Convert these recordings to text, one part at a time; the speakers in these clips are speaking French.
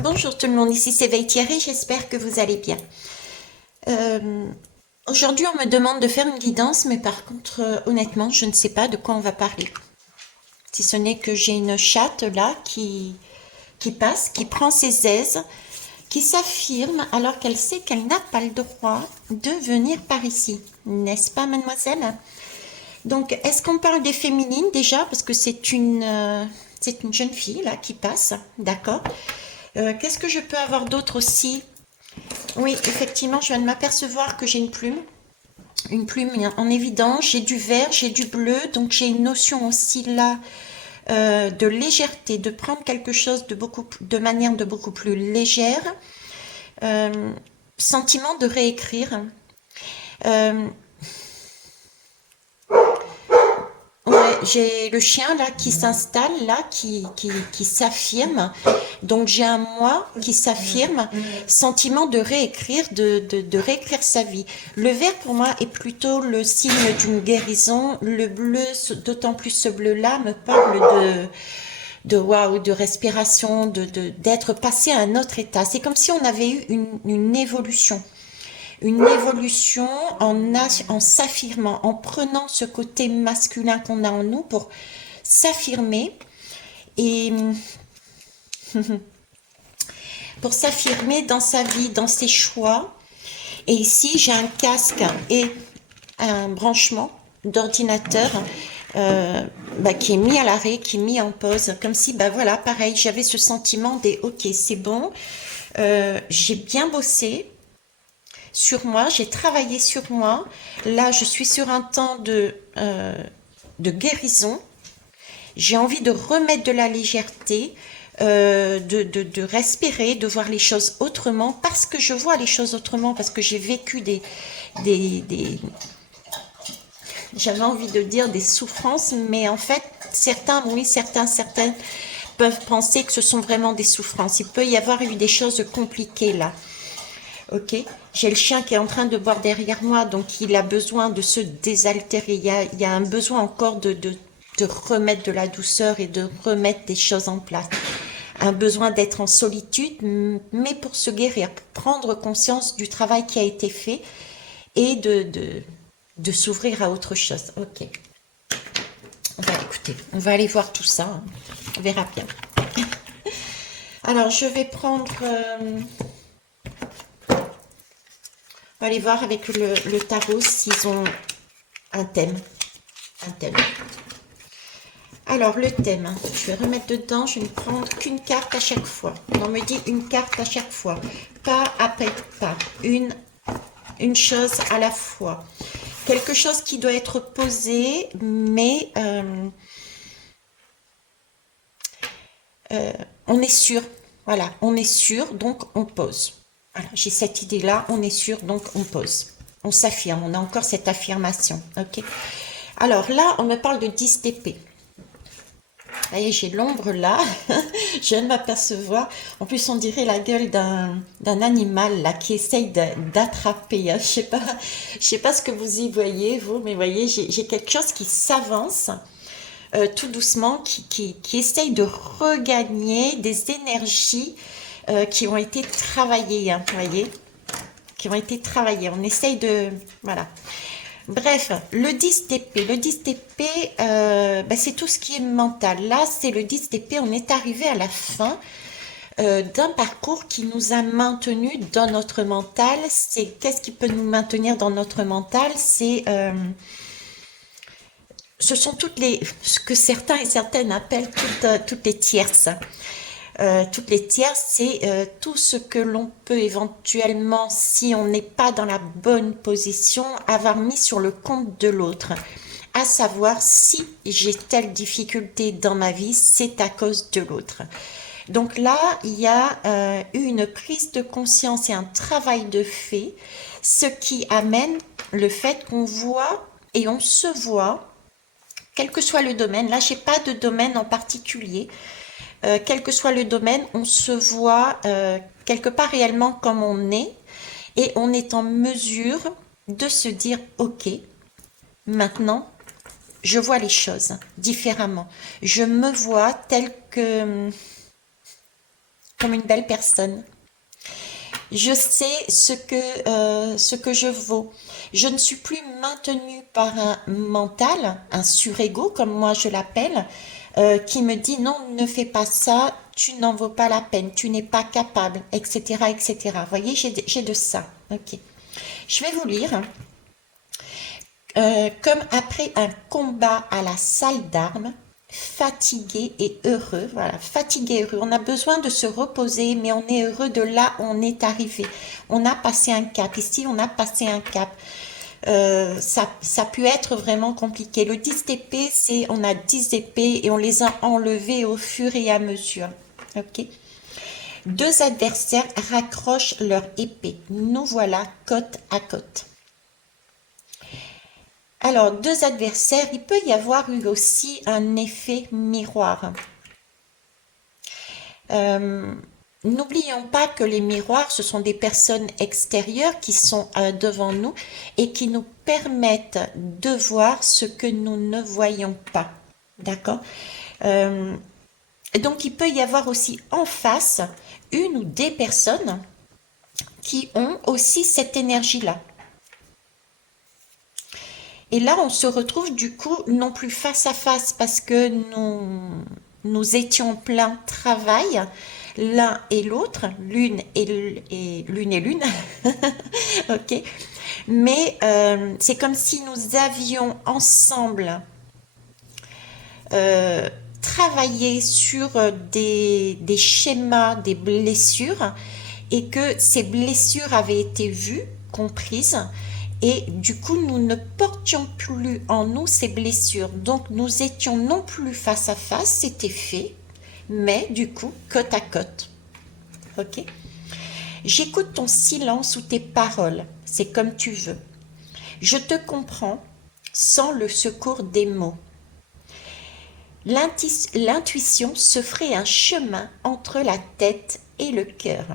Bonjour tout le monde, ici c'est Veille Thierry, j'espère que vous allez bien. Euh, Aujourd'hui on me demande de faire une guidance, mais par contre honnêtement je ne sais pas de quoi on va parler. Si ce n'est que j'ai une chatte là qui passe, qui prend ses aises, qui s'affirme alors qu'elle sait qu'elle n'a pas le droit de venir par ici. N'est-ce pas mademoiselle? Donc est-ce qu'on parle des féminines déjà? Parce que c'est une jeune fille là qui passe, d'accord. Qu'est-ce que je peux avoir d'autre aussi? Oui, effectivement, je viens de m'apercevoir que j'ai une plume en évidence, j'ai du vert, j'ai du bleu, donc j'ai une notion aussi là de légèreté, de prendre quelque chose de manière de beaucoup plus légère, euh, sentiment de réécrire. Euh, Ouais, j'ai le chien là qui s'installe, là, qui s'affirme. Donc j'ai un moi qui s'affirme, sentiment de réécrire, de réécrire sa vie. Le vert pour moi est plutôt le signe d'une guérison. Le bleu, d'autant plus ce bleu-là, me parle de waouh, de respiration, d'être passé à un autre état. C'est comme si on avait eu une évolution. Une évolution en s'affirmant, en prenant ce côté masculin qu'on a en nous pour s'affirmer et pour s'affirmer dans sa vie, dans ses choix. Et ici, j'ai un casque et un branchement d'ordinateur qui est mis à l'arrêt, qui est mis en pause, comme si, bah voilà, pareil, j'avais ce sentiment des ok, c'est bon, j'ai bien bossé, sur moi, j'ai travaillé sur moi. Là, je suis sur un temps de guérison. J'ai envie de remettre de la légèreté, de respirer, de voir les choses autrement, parce que je vois les choses autrement, parce que j'ai vécu des j'avais envie de dire des souffrances, mais en fait, certains, oui, certaines peuvent penser que ce sont vraiment des souffrances. Il peut y avoir eu des choses compliquées là. Ok, j'ai le chien qui est en train de boire derrière moi, donc il a besoin de se désaltérer. Il y a un besoin encore de remettre de la douceur et de remettre des choses en place. Un besoin d'être en solitude, mais pour se guérir, pour prendre conscience du travail qui a été fait et de s'ouvrir à autre chose. Ok, on va écouter, on va aller voir tout ça, hein. On verra bien. Alors, je vais prendre... on va aller voir avec le tarot s'ils ont un thème. Un thème. Alors, le thème, hein, je vais remettre dedans, je ne prendre qu'une carte à chaque fois. On me dit une carte à chaque fois. Pas après pas. Une chose à la fois. Quelque chose qui doit être posé, mais on est sûr. Voilà, on est sûr, donc on pose. Voilà, j'ai cette idée-là, on est sûr, donc on pose. On s'affirme, on a encore cette affirmation. Ok. Alors là, on me parle de 10 d'épée. Vous voyez, j'ai l'ombre là, je viens de m'apercevoir. En plus, on dirait la gueule d'un animal là qui essaye d'attraper, hein. Je sais pas ce que vous y voyez, vous, mais voyez, j'ai quelque chose qui s'avance tout doucement, qui essaye de regagner des énergies qui ont été travaillées, hein, vous voyez, qui ont été travaillées. On essaye de... Voilà. Bref, le 10 d'épée. Le 10 d'épée, c'est tout ce qui est mental. Là, c'est le 10 d'épée. On est arrivé à la fin d'un parcours qui nous a maintenus dans notre mental. C'est qu'est-ce qui peut nous maintenir dans notre mental? Ce sont ce que certains et certaines appellent toutes les tierces. Toutes les tierces, c'est tout ce que l'on peut éventuellement, si on n'est pas dans la bonne position, avoir mis sur le compte de l'autre. À savoir, si j'ai telle difficulté dans ma vie, c'est à cause de l'autre. Donc là, il y a eu une prise de conscience et un travail de fait, ce qui amène le fait qu'on voit et on se voit, quel que soit le domaine. Là, je n'ai pas de domaine en particulier. Quel que soit le domaine, on se voit quelque part réellement comme on est et on est en mesure de se dire ok, maintenant je vois les choses différemment. Je me vois tel que comme une belle personne. Je sais ce que je vaux. Je ne suis plus maintenue par un mental, un surego, comme moi je l'appelle, qui me dit non, ne fais pas ça, tu n'en vaux pas la peine, tu n'es pas capable, etc., etc. Vous voyez, j'ai de ça. Ok. Je vais vous lire. Comme après un combat à la salle d'armes, fatigué et heureux. Voilà, fatigué et heureux. On a besoin de se reposer, mais on est heureux de là où on est arrivé. On a passé un cap. Ici, on a passé un cap. Ça peut être vraiment compliqué. Le 10 d'épée, c'est on a 10 épées et on les a enlevées au fur et à mesure. Ok. Deux adversaires raccrochent leur épée. Nous voilà côte à côte. Alors, deux adversaires, il peut y avoir eu aussi un effet miroir. Euh, N'oublions pas que les miroirs, ce sont des personnes extérieures qui sont devant nous et qui nous permettent de voir ce que nous ne voyons pas. D'accord? Euh, donc, il peut y avoir aussi en face une ou des personnes qui ont aussi cette énergie-là. Et là, on se retrouve du coup non plus face à face parce que nous étions en plein travail, l'un et l'autre, l'une et l'une, ok. Mais c'est comme si nous avions ensemble travaillé sur des schémas, des blessures, et que ces blessures avaient été vues, comprises, et du coup nous ne portions plus en nous ces blessures. Donc nous étions non plus face à face, c'était fait, mais du coup côte à côte. Ok. J'écoute ton silence ou tes paroles, c'est comme tu veux. Je te comprends sans le secours des mots. L'intuition se ferait un chemin entre la tête et le cœur.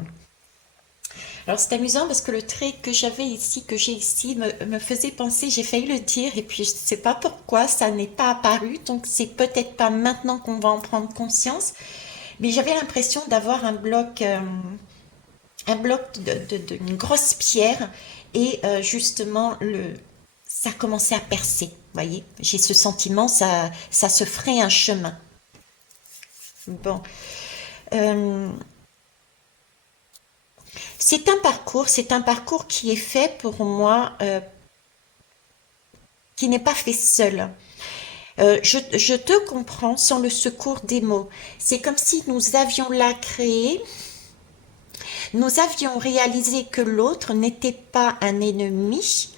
Alors c'est amusant parce que le trait que j'avais ici, que j'ai ici, me faisait penser, j'ai failli le dire et puis je ne sais pas pourquoi ça n'est pas apparu, donc c'est peut-être pas maintenant qu'on va en prendre conscience, mais j'avais l'impression d'avoir un bloc d'une grosse pierre et justement ça commençait à percer, vous voyez, j'ai ce sentiment, ça se ferait un chemin. Bon, euh, c'est un parcours qui est fait pour moi, qui n'est pas fait seul. Je te comprends sans le secours des mots. C'est comme si nous avions là créé, nous avions réalisé que l'autre n'était pas un ennemi,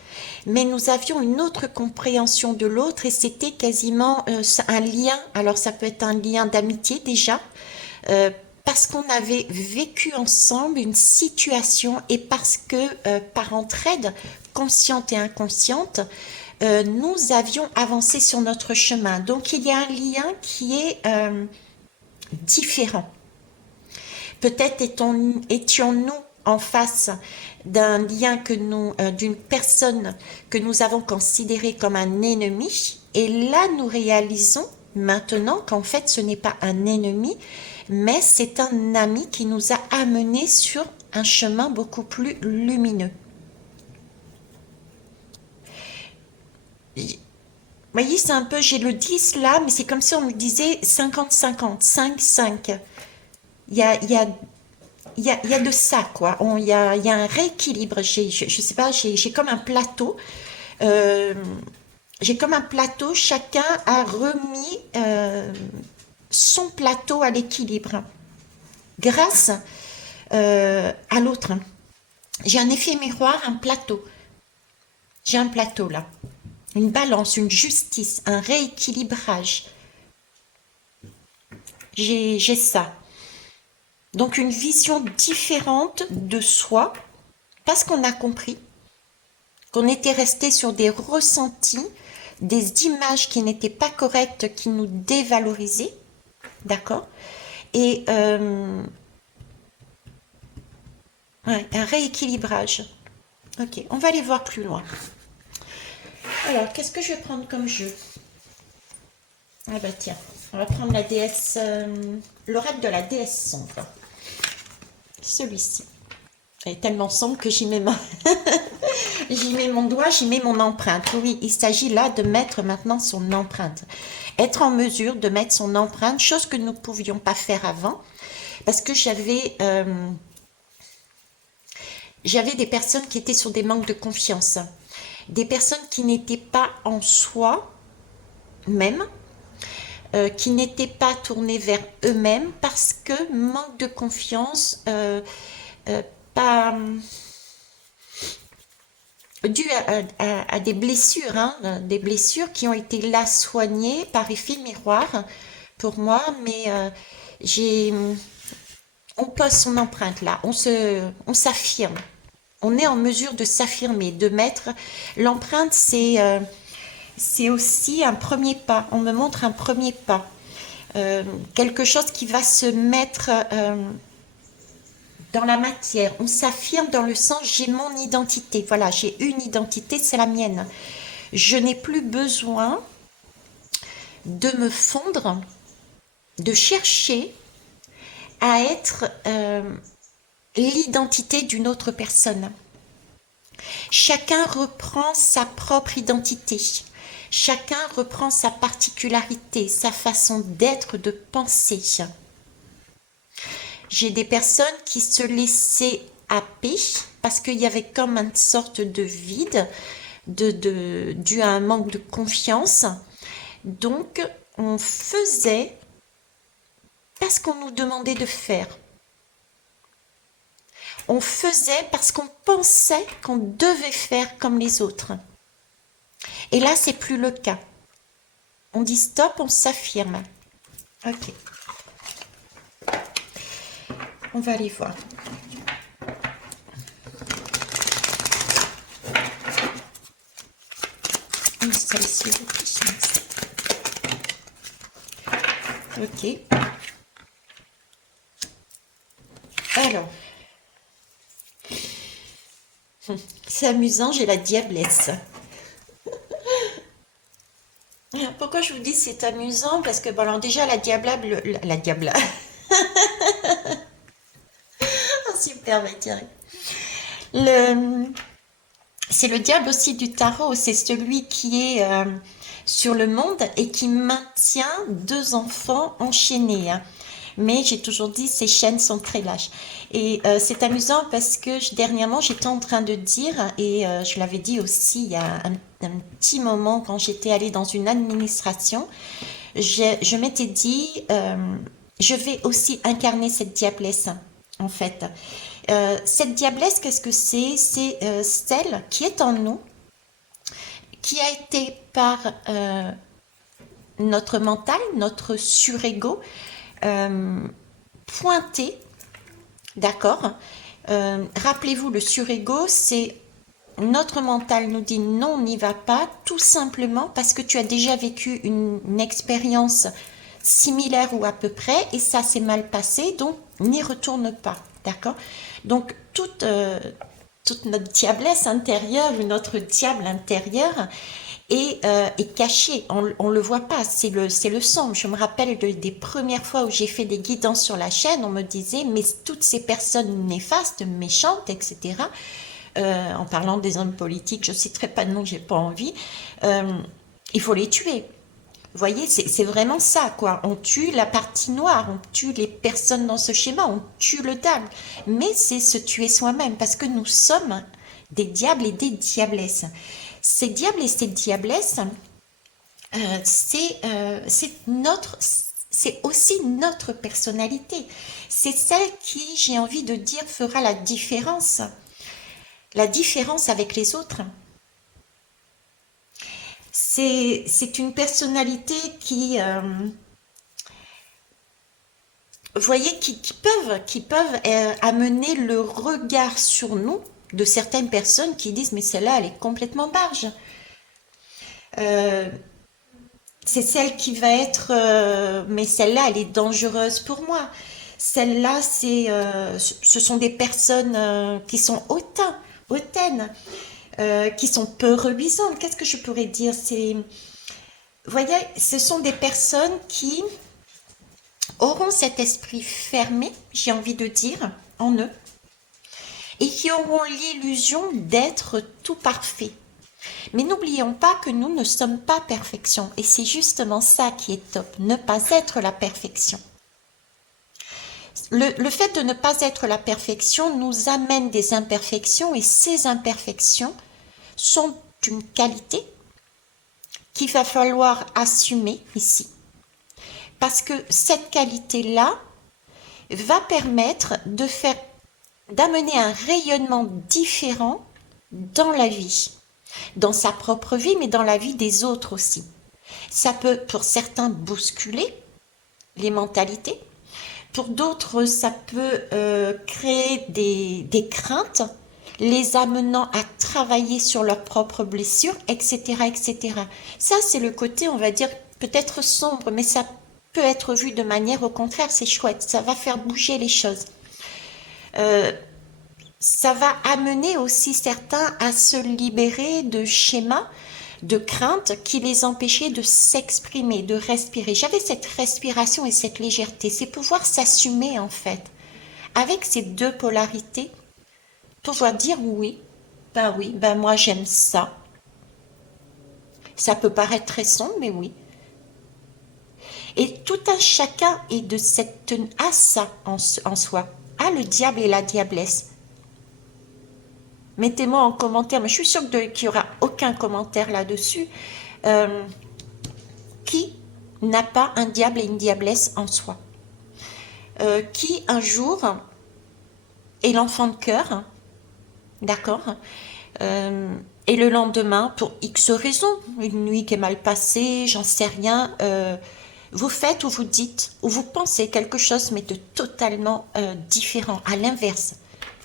mais nous avions une autre compréhension de l'autre et c'était quasiment un lien. Alors ça peut être un lien d'amitié déjà, euh, parce qu'on avait vécu ensemble une situation et parce que par entraide consciente et inconsciente, nous avions avancé sur notre chemin. Donc il y a un lien qui est différent. Peut-être étions-nous en face d'un lien d'une personne que nous avons considéré comme un ennemi, et là nous réalisons maintenant qu'en fait ce n'est pas un ennemi, mais c'est un ami qui nous a amenés sur un chemin beaucoup plus lumineux. Vous voyez, c'est un peu, j'ai le 10 là, mais c'est comme si on me disait 50-50, 5-5. Il y a de ça, quoi. Il y a un rééquilibre. Je sais pas, j'ai comme un plateau. Euh, j'ai comme un plateau. Chacun a remis son plateau à l'équilibre grâce à l'autre. J'ai un effet miroir, un plateau. J'ai un plateau là. Une balance, une justice, un rééquilibrage. J'ai ça. Donc une vision différente de soi parce qu'on a compris qu'on était resté sur des ressentis, des images qui n'étaient pas correctes, qui nous dévalorisaient, d'accord. Et ouais, un rééquilibrage. Ok, on va aller voir plus loin. Alors, qu'est-ce que je vais prendre comme jeu? Ah bah tiens, on va prendre la déesse, l'oracle de la déesse sombre. Celui-ci. Il est tellement sombre que j'y mets j'y mets mon doigt, j'y mets mon empreinte. Oui, il s'agit là de mettre maintenant son empreinte. Être en mesure de mettre son empreinte, chose que nous ne pouvions pas faire avant, parce que j'avais des personnes qui étaient sur des manques de confiance, des personnes qui n'étaient pas en soi même, qui n'étaient pas tournés vers eux-mêmes parce que manque de confiance, pas dû à des blessures, hein, des blessures qui ont été là soignées par effet miroir pour moi, mais j'ai, on pose son empreinte là, on s'affirme, on est en mesure de s'affirmer, de mettre l'empreinte, c'est aussi un premier pas. On me montre un premier pas. Quelque chose qui va se mettre dans la matière. On s'affirme dans le sens j'ai mon identité. Voilà, j'ai une identité, c'est la mienne. Je n'ai plus besoin de me fondre, de chercher à être l'identité d'une autre personne. Chacun reprend sa propre identité. Chacun reprend sa particularité, sa façon d'être, de penser. J'ai des personnes qui se laissaient happer parce qu'il y avait comme une sorte de vide dû à un manque de confiance. Donc, on faisait parce qu'on nous demandait de faire. On faisait parce qu'on pensait qu'on devait faire comme les autres. Et là, c'est plus le cas. On dit stop, on s'affirme. Ok. On va aller voir. Celle-ci, ok. Alors, c'est amusant, j'ai la diablesse. Pourquoi je vous dis c'est amusant? Parce que, bon, alors déjà, la diable. Super, direct. C'est le diable aussi du tarot, c'est celui qui est sur le monde et qui maintient deux enfants enchaînés, hein. Mais j'ai toujours dit, ces chaînes sont très lâches. Et c'est amusant parce que dernièrement, j'étais en train de dire, et je l'avais dit aussi il y a un petit moment quand j'étais allée dans une administration, je m'étais dit, je vais aussi incarner cette diablesse, en fait. Cette diablesse, qu'est-ce que c'est? C'est celle qui est en nous, qui a été par notre mental, notre surego, pointé, d'accord? Rappelez-vous, le surego, c'est notre mental nous dit non, on n'y va pas, tout simplement parce que tu as déjà vécu une expérience similaire ou à peu près, et ça s'est mal passé, donc n'y retourne pas, d'accord? Donc toute notre diablesse intérieure, ou notre diable intérieur est caché, on ne le voit pas, c'est le sombre. Je me rappelle des premières fois où j'ai fait des guidances sur la chaîne, on me disait, mais toutes ces personnes néfastes, méchantes, etc., en parlant des hommes politiques, je ne citerai pas de nom, j'ai pas envie, il faut les tuer. Vous voyez, c'est vraiment ça, quoi. On tue la partie noire, on tue les personnes dans ce schéma, on tue le diable. Mais c'est se tuer soi-même, parce que nous sommes des diables et des diablesses. Ces diables et ces diablesses, c'est aussi notre personnalité. C'est celle qui, j'ai envie de dire, fera la différence. La différence avec les autres. C'est une personnalité qui, vous voyez, qui peuvent amener le regard sur nous de certaines personnes qui disent mais celle-là elle est complètement barge. Euh, c'est celle qui va être mais celle-là elle est dangereuse pour moi. Celle-là ce sont des personnes qui sont hautaines, qui sont peu reluisantes. Qu'est-ce que je pourrais dire? Vous voyez, ce sont des personnes qui auront cet esprit fermé, j'ai envie de dire, en eux, et qui auront l'illusion d'être tout parfait. Mais n'oublions pas que nous ne sommes pas perfection, et c'est justement ça qui est top, ne pas être la perfection. Le fait de ne pas être la perfection nous amène des imperfections, et ces imperfections sont une qualité qu'il va falloir assumer ici. Parce que cette qualité-là va permettre d'amener un rayonnement différent dans la vie, dans sa propre vie, mais dans la vie des autres aussi. Ça peut, pour certains, bousculer les mentalités. Pour d'autres, ça peut créer des craintes, les amenant à travailler sur leurs propres blessures, etc., etc. Ça, c'est le côté, on va dire, peut-être sombre, mais ça peut être vu de manière, au contraire, c'est chouette. Ça va faire bouger les choses. Ça va amener aussi certains à se libérer de schémas, de craintes qui les empêchaient de s'exprimer, de respirer. J'avais cette respiration et cette légèreté, c'est pouvoir s'assumer en fait. Avec ces deux polarités, pouvoir dire oui, ben moi j'aime ça. Ça peut paraître très sombre, mais oui. Et tout un chacun est de cette a ça en soi, a le diable et la diablesse. Mettez-moi en commentaire, mais je suis sûre qu'il n'y aura aucun commentaire là-dessus. Qui n'a pas un diable et une diablesse en soi? Qui un jour est l'enfant de cœur, d'accord, et le lendemain, pour X raisons, une nuit qui est mal passée, j'en sais rien, vous faites ou vous dites, ou vous pensez quelque chose, mais de totalement différent, à l'inverse,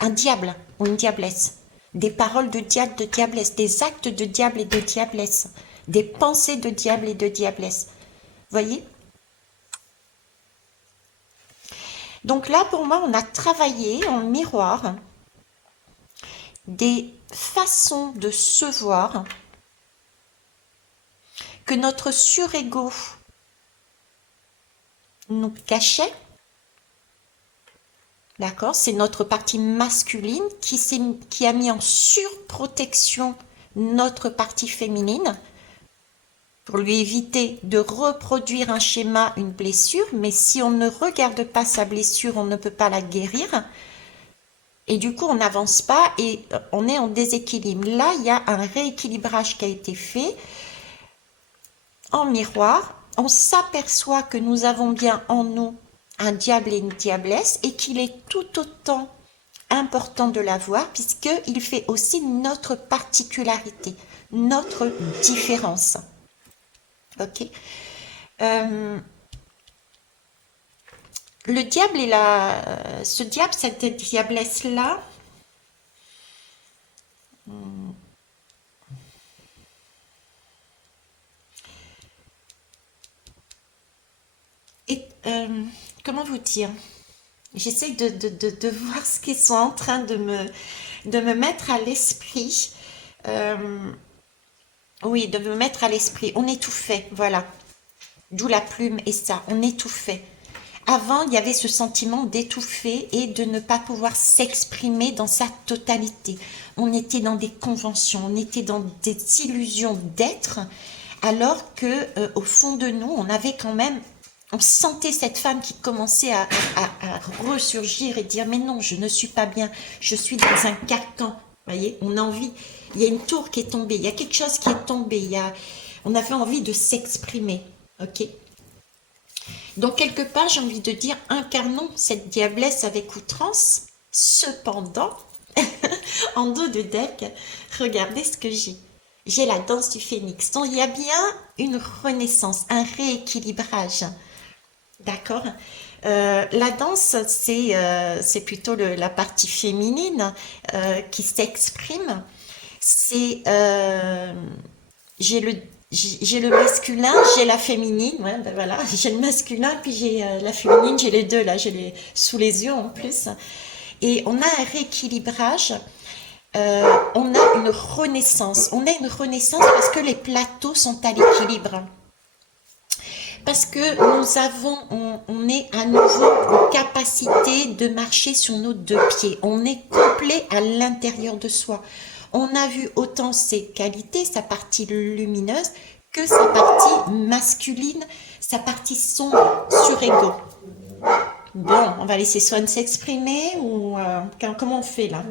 un diable ou une diablesse. Des paroles de diable, de diablesse, des actes de diable et de diablesse, des pensées de diable et de diablesse. Voyez? Donc là, pour moi, on a travaillé en miroir des façons de se voir que notre surego nous cachait. D'accord, c'est notre partie masculine qui a mis en surprotection notre partie féminine pour lui éviter de reproduire un schéma, une blessure. Mais si on ne regarde pas sa blessure, on ne peut pas la guérir. Et du coup, on n'avance pas et on est en déséquilibre. Là, il y a un rééquilibrage qui a été fait en miroir. On s'aperçoit que nous avons bien en nous un diable et une diablesse et qu'il est tout autant important de l'avoir puisqu'il fait aussi notre particularité, notre différence. Ok. Le diable et ce diable, cette diablesse-là, et comment vous dire? J'essaie de voir ce qu'ils sont en train de me mettre à l'esprit. Oui, de me mettre à l'esprit. On étouffait, voilà. D'où la plume et ça, on étouffait. Avant, il y avait ce sentiment d'étouffer et de ne pas pouvoir s'exprimer dans sa totalité. On était dans des conventions, on était dans des illusions d'être, alors que au fond de nous, on avait quand même, on sentait cette femme qui commençait à ressurgir et dire mais non, je ne suis pas bien, je suis dans un carcan. Vous voyez, on a envie, il y a une tour qui est tombée, il y a quelque chose qui est tombé, on avait envie de s'exprimer, ok. Donc, quelque part, j'ai envie de dire, incarnons cette diablesse avec outrance. Cependant, en dos de deck, regardez ce que j'ai. J'ai la danse du phénix. Donc, il y a bien une renaissance, un rééquilibrage. D'accord. La danse, c'est plutôt la partie féminine qui s'exprime. J'ai le masculin, j'ai la féminine, ouais, ben voilà, j'ai le masculin, puis j'ai la féminine, j'ai les deux là, j'ai les sous les yeux en plus. Et on a un rééquilibrage, on a une renaissance. On a une renaissance parce que les plateaux sont à l'équilibre. Parce que on est à nouveau en capacité de marcher sur nos deux pieds. On est complet à l'intérieur de soi. On a vu autant ses qualités, sa partie lumineuse, que sa partie masculine, sa partie sombre sur ego. Bon, on va laisser Swan s'exprimer ou comment on fait là?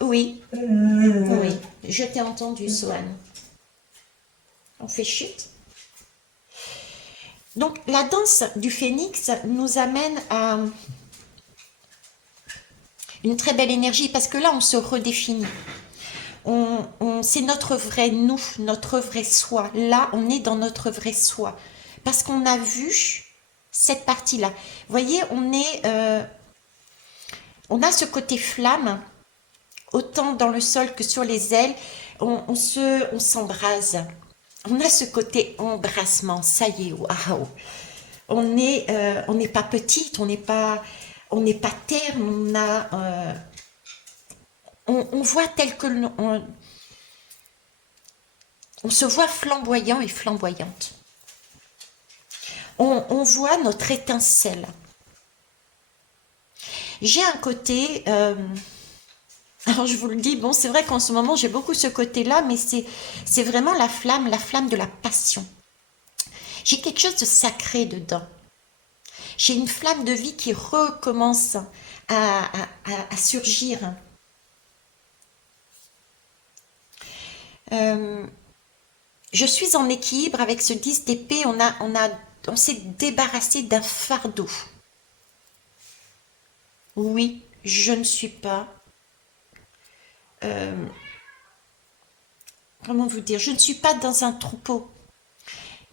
Oui, oui, je t'ai entendu, Swan. On fait chute. Donc, la danse du phénix nous amène à une très belle énergie parce que là, on se redéfinit. C'est notre vrai nous, notre vrai soi. Là, on est dans notre vrai soi parce qu'on a vu cette partie-là. Vous voyez, on a ce côté flamme, autant dans le sol que sur les ailes. On s'embrase. On a ce côté embrassement. Ça y est, waouh. On n'est pas petite, on n'est pas terne, on voit tel que on se voit flamboyant et flamboyante. On voit notre étincelle. J'ai un côté, alors je vous le dis, bon, c'est vrai qu'en ce moment j'ai beaucoup ce côté-là, mais c'est vraiment la flamme de la passion. J'ai quelque chose de sacré dedans. J'ai une flamme de vie qui recommence à surgir. Je suis en équilibre avec ce 10 d'épée. On s'est débarrassé d'un fardeau. Oui, je ne suis pas. Comment vous dire? Je ne suis pas dans un troupeau.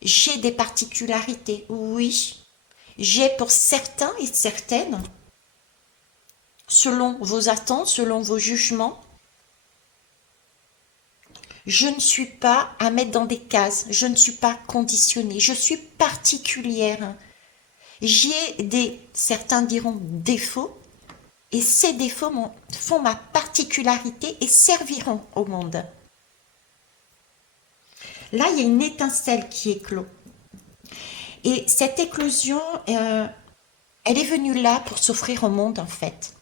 J'ai des particularités. Oui, j'ai pour certains et certaines, selon vos attentes, selon vos jugements, je ne suis pas à mettre dans des cases, je ne suis pas conditionnée, je suis particulière. Certains diront défauts, et ces défauts font ma particularité et serviront au monde. Là, il y a une étincelle qui éclot. Et cette éclosion, elle est venue là pour s'offrir au monde en fait.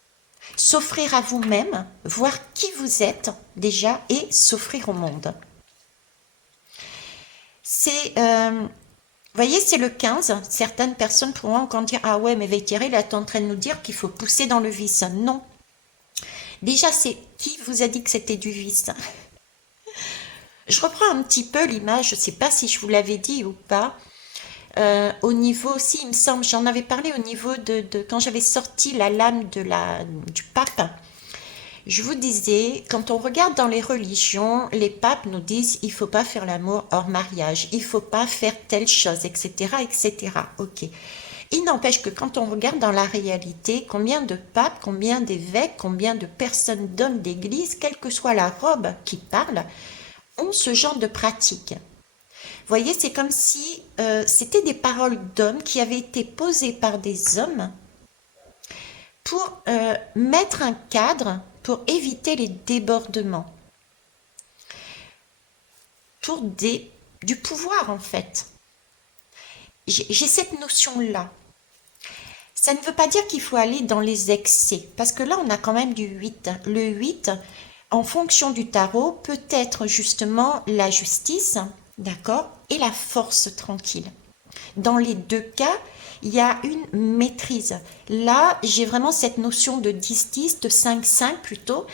S'offrir à vous-même, voir qui vous êtes déjà et s'offrir au monde. Vous voyez, c'est le 15. Certaines personnes pourront encore dire « Ah ouais, mais Vétéré, là, tu es en train de nous dire qu'il faut pousser dans le vice. » Non. Déjà, c'est qui vous a dit que c'était du vice? Je reprends un petit peu l'image, je ne sais pas si je vous l'avais dit ou pas. Au niveau aussi, il me semble, j'en avais parlé au niveau de quand j'avais sorti la lame du pape. Je vous disais, quand on regarde dans les religions, les papes nous disent il faut pas faire l'amour hors mariage, il faut pas faire telle chose, etc., etc. Ok. Il n'empêche que quand on regarde dans la réalité, combien de papes, combien d'évêques, combien de personnes d'hommes d'église, quelle que soit la robe qui parle, ont ce genre de pratique. Vous voyez, c'est comme si c'était des paroles d'hommes qui avaient été posées par des hommes pour mettre un cadre, pour éviter les débordements, pour du pouvoir en fait. J'ai cette notion-là. Ça ne veut pas dire qu'il faut aller dans les excès, parce que là on a quand même du 8. Le 8, en fonction du tarot, peut être justement la justice, d'accord, et la force tranquille. Dans les deux cas, il y a une maîtrise. Là, j'ai vraiment cette notion de 10-10, de 5-5 plutôt,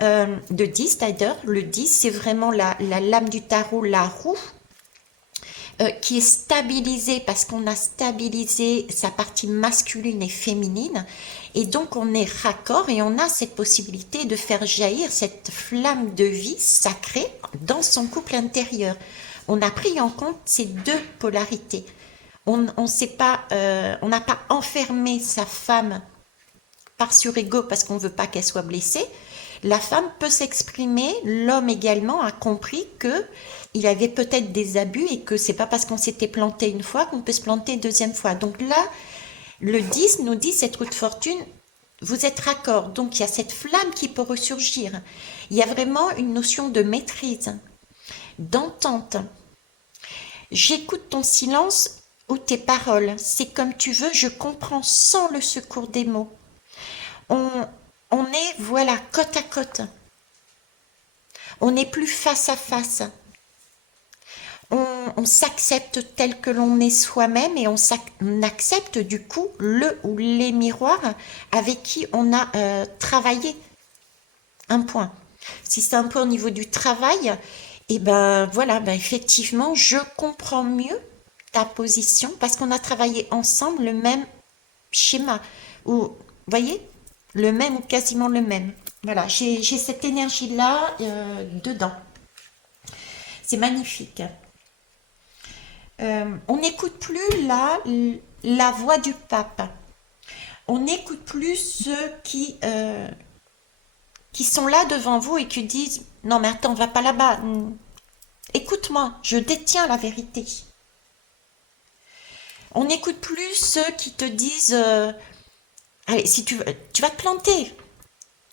de 10 d'ailleurs. Le 10, c'est vraiment la lame du tarot, la roue, qui est stabilisée parce qu'on a stabilisé sa partie masculine et féminine. Et donc, on est raccord et on a cette possibilité de faire jaillir cette flamme de vie sacrée dans son couple intérieur. On a pris en compte ces deux polarités. On n'a pas enfermé sa femme par surego parce qu'on ne veut pas qu'elle soit blessée. La femme peut s'exprimer, l'homme également a compris que il y avait peut-être des abus et que c'est pas parce qu'on s'était planté une fois qu'on peut se planter une deuxième fois. Donc là, le 10 nous dit cette roue de fortune, vous êtes raccord. Donc il y a cette flamme qui peut ressurgir. Il y a vraiment une notion de maîtrise, d'entente. J'écoute ton silence ou tes paroles. C'est comme tu veux, je comprends sans le secours des mots. On, on est, voilà, côte à côte. On n'est plus face à face. On s'accepte tel que l'on est soi-même et on accepte du coup le ou les miroirs avec qui on a travaillé. Un point. Si c'est un point au niveau du travail, et ben voilà, ben effectivement, je comprends mieux ta position parce qu'on a travaillé ensemble le même schéma. Ou, vous voyez, le même ou quasiment le même. Voilà, j'ai cette énergie-là dedans. C'est magnifique. On n'écoute plus la voix du pape. On n'écoute plus ceux qui sont là devant vous et qui disent non mais attends, va pas là-bas. Écoute-moi, je détiens la vérité. On n'écoute plus ceux qui te disent allez, si tu vas te planter.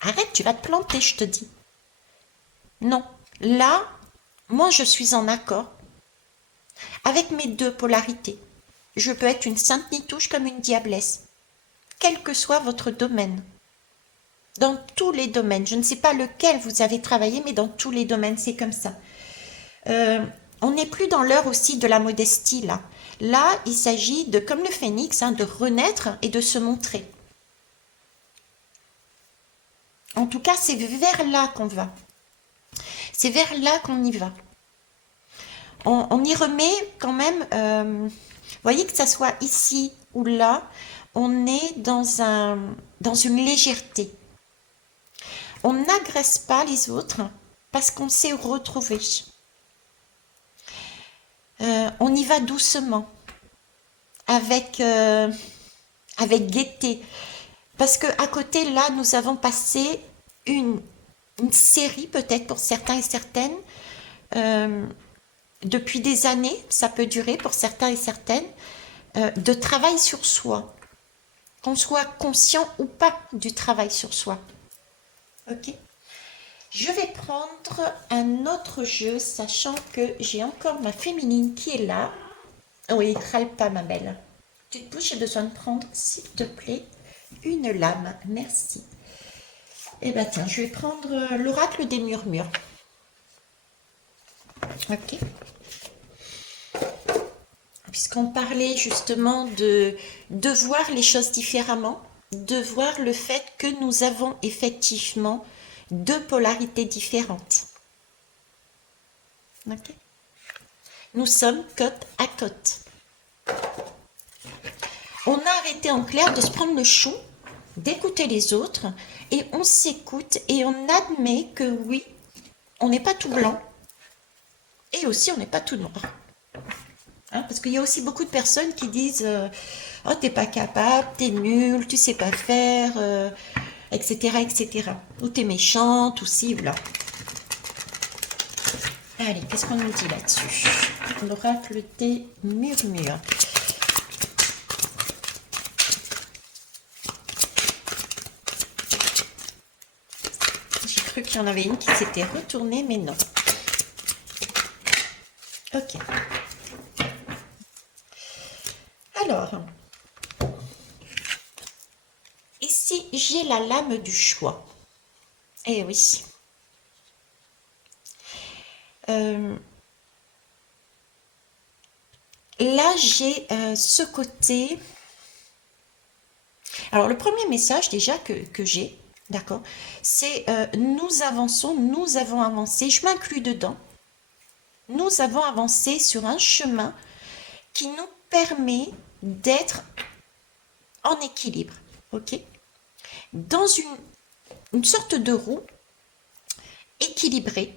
Arrête, tu vas te planter, je te dis. Non. Là, moi je suis en accord avec mes deux polarités. Je peux être une sainte nitouche comme une diablesse, quel que soit votre domaine. Dans tous les domaines, je ne sais pas lequel vous avez travaillé, mais dans tous les domaines, c'est comme ça. On n'est plus dans l'heure aussi de la modestie, là. Là, il s'agit de, comme le phénix, hein, de renaître et de se montrer. En tout cas, c'est vers là qu'on va. C'est vers là qu'on y va. On y remet quand même, vous voyez que ça soit ici ou là, on est dans une légèreté. On n'agresse pas les autres parce qu'on s'est retrouvé. On y va doucement, avec gaieté. Parce qu'à côté, là, nous avons passé une série, peut-être pour certains et certaines, depuis des années, ça peut durer pour certains et certaines, de travail sur soi. Qu'on soit conscient ou pas du travail sur soi. Ok. Je vais prendre un autre jeu, sachant que j'ai encore ma féminine qui est là. Oui, râle pas ma belle. Tu te bouges, j'ai besoin de prendre, s'il te plaît, une lame. Merci. Eh bien tiens, je vais prendre l'oracle des murmures. Ok. Puisqu'on parlait justement de voir les choses différemment, de voir le fait que nous avons effectivement deux polarités différentes. Okay. Nous sommes côte à côte. On a arrêté en clair de se prendre le chou, d'écouter les autres, et on s'écoute et on admet que oui, on n'est pas tout blanc, et aussi on n'est pas tout noir. Hein, parce qu'il y a aussi beaucoup de personnes qui disent oh, t'es pas capable, t'es nul, tu sais pas faire, etc., etc. Ou t'es méchante, ou si, ou là. Allez, qu'est-ce qu'on nous dit là-dessus? L'oracle des murmures. J'ai cru qu'il y en avait une qui s'était retournée, mais non. Ok. Alors, ici, j'ai la lame du choix. Eh oui. Là, j'ai ce côté. Alors, le premier message déjà que j'ai, d'accord, c'est nous avançons, nous avons avancé, je m'inclus dedans. Nous avons avancé sur un chemin qui nous permet d'être en équilibre, ok, dans une sorte de roue équilibrée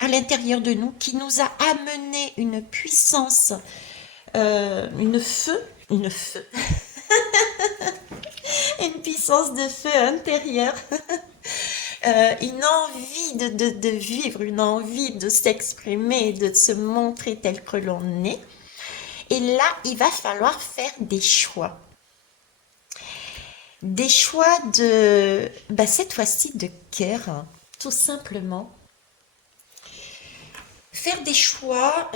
à l'intérieur de nous qui nous a amené une puissance, une puissance de feu intérieur, une envie de vivre, une envie de s'exprimer, de se montrer tel que l'on est. Et là, il va falloir faire des choix. Des choix de, cette fois-ci de cœur, hein, tout simplement. Faire des choix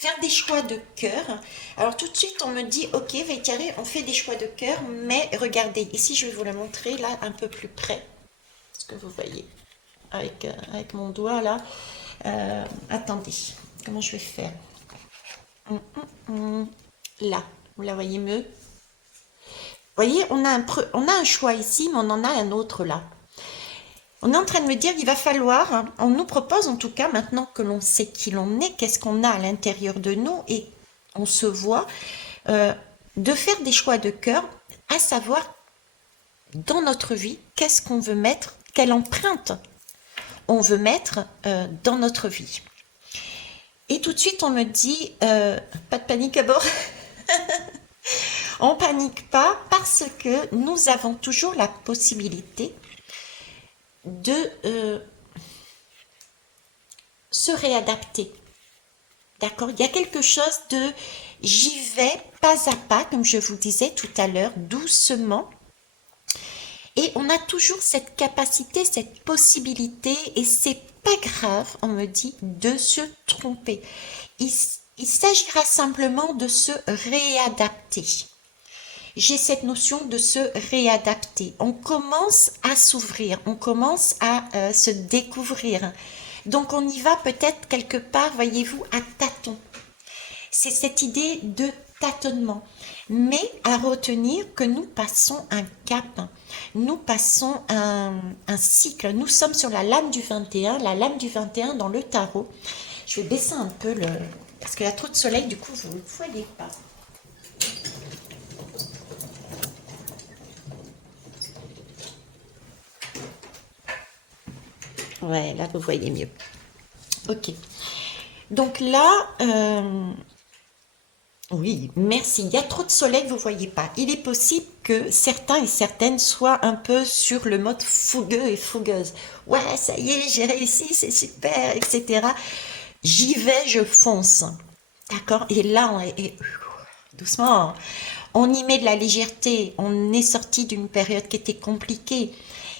Faire des choix de cœur. Alors tout de suite, on me dit, ok, Vaitiari, on fait des choix de cœur, mais regardez, ici, je vais vous la montrer, là, un peu plus près. Ce que vous voyez avec mon doigt, là. Attendez, comment je vais faire? Là, vous la voyez mieux? Vous voyez, on a un choix ici, mais on en a un autre là. On est en train de me dire qu'il va falloir, hein, on nous propose en tout cas, maintenant que l'on sait qui l'on est, qu'est-ce qu'on a à l'intérieur de nous et on se voit, euh, de faire des choix de cœur, à savoir dans notre vie, qu'est-ce qu'on veut mettre, quelle empreinte on veut mettre dans notre vie. Et tout de suite, on me dit, pas de panique à bord. On panique pas parce que nous avons toujours la possibilité de se réadapter. D'accord? Il y a quelque chose de j'y vais pas à pas, comme je vous disais tout à l'heure, doucement. Et on a toujours cette capacité, cette possibilité, et c'est pas grave, on me dit, de se tromper. Il s'agira simplement de se réadapter. J'ai cette notion de se réadapter. On commence à s'ouvrir, on commence à se découvrir. Donc on y va peut-être quelque part, voyez-vous, à tâtons. C'est cette idée de tâtonnement. Mais à retenir que nous passons un cap, nous passons un cycle. Nous sommes sur la lame du 21, la lame du 21 dans le tarot. Je vais baisser un peu parce qu'il y a trop de soleil, du coup vous ne le voyez pas. Ouais, là vous voyez mieux. Ok. Donc là, oui, merci. Il y a trop de soleil, vous voyez pas. Il est possible que certains et certaines soient un peu sur le mode fougueux et fougueuse. Ouais, ça y est, j'ai réussi, c'est super, etc. J'y vais, je fonce. D'accord? Et là, doucement, on y met de la légèreté. On est sorti d'une période qui était compliquée.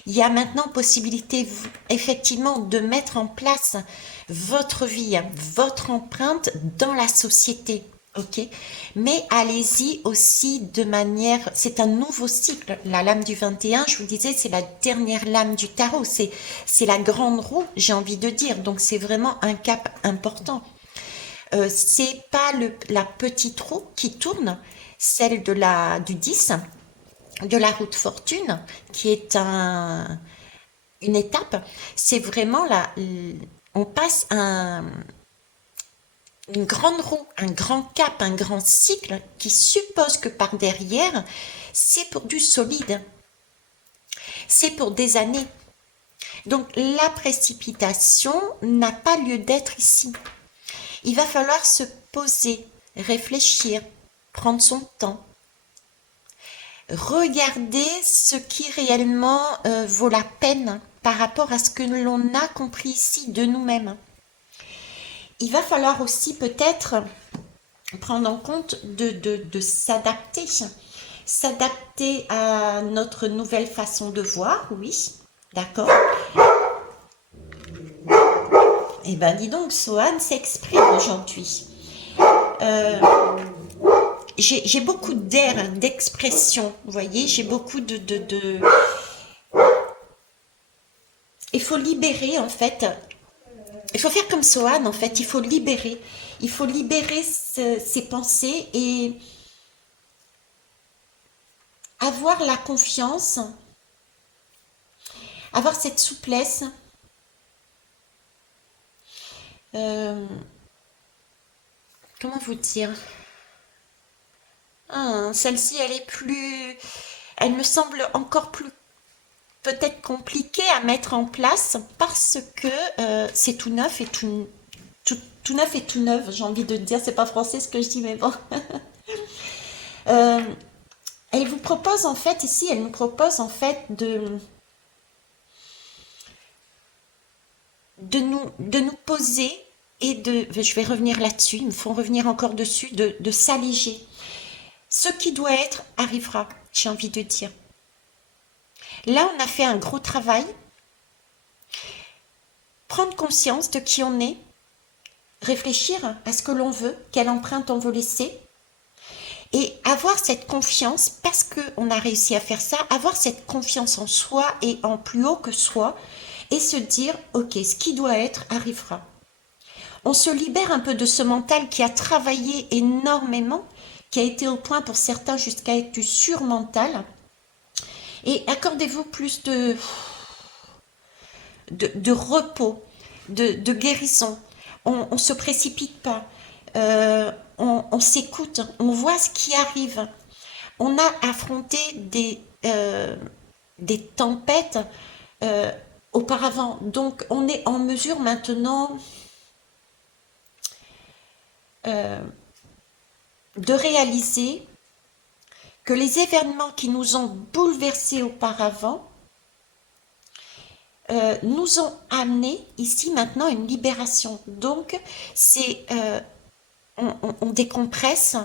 Il y a maintenant possibilité, effectivement, de mettre en place votre vie, votre empreinte dans la société. Ok, mais allez-y aussi de manière, c'est un nouveau cycle. La lame du 21, je vous disais, c'est la dernière lame du tarot, c'est la grande roue, j'ai envie de dire. Donc c'est vraiment un cap important. C'est pas la petite roue qui tourne, celle du 10, de la roue de fortune, qui est une étape. C'est vraiment on passe une grande roue, un grand cap, un grand cycle qui suppose que par derrière, c'est pour du solide. C'est pour des années. Donc la précipitation n'a pas lieu d'être ici. Il va falloir se poser, réfléchir, prendre son temps. Regarder ce qui réellement vaut la peine par rapport à ce que l'on a compris ici de nous-mêmes. Il va falloir aussi peut-être prendre en compte de s'adapter. S'adapter à notre nouvelle façon de voir, oui, d'accord. Eh ben dis donc, Sohan s'exprime aujourd'hui. J'ai beaucoup d'air, d'expression, vous voyez, j'ai beaucoup Il faut libérer, en fait. Il faut faire comme Sohan, en fait, il faut libérer. Il faut libérer ses pensées et avoir la confiance, avoir cette souplesse. Comment vous dire? Celle-ci, elle me semble encore plus peut-être compliquée à mettre en place parce que c'est tout neuf et tout neuf et tout neuf. J'ai envie de dire, c'est pas français ce que je dis, mais bon. Euh, elle vous propose en fait ici, elle nous propose en fait de nous poser et je vais revenir là-dessus, ils me font revenir encore dessus, de s'alléger. Ce qui doit être arrivera, j'ai envie de dire. Là, on a fait un gros travail. Prendre conscience de qui on est, réfléchir à ce que l'on veut, quelle empreinte on veut laisser, et avoir cette confiance, parce qu'on a réussi à faire ça, avoir cette confiance en soi et en plus haut que soi, et se dire, ok, ce qui doit être arrivera. On se libère un peu de ce mental qui a travaillé énormément, qui a été au point pour certains jusqu'à être du surmental, et accordez-vous plus de repos, de guérison. On ne se précipite pas. On s'écoute, on voit ce qui arrive. On a affronté des tempêtes auparavant. Donc, on est en mesure maintenant de réaliser que les événements qui nous ont bouleversés auparavant nous ont amené ici maintenant à une libération. Donc, c'est on décompresse.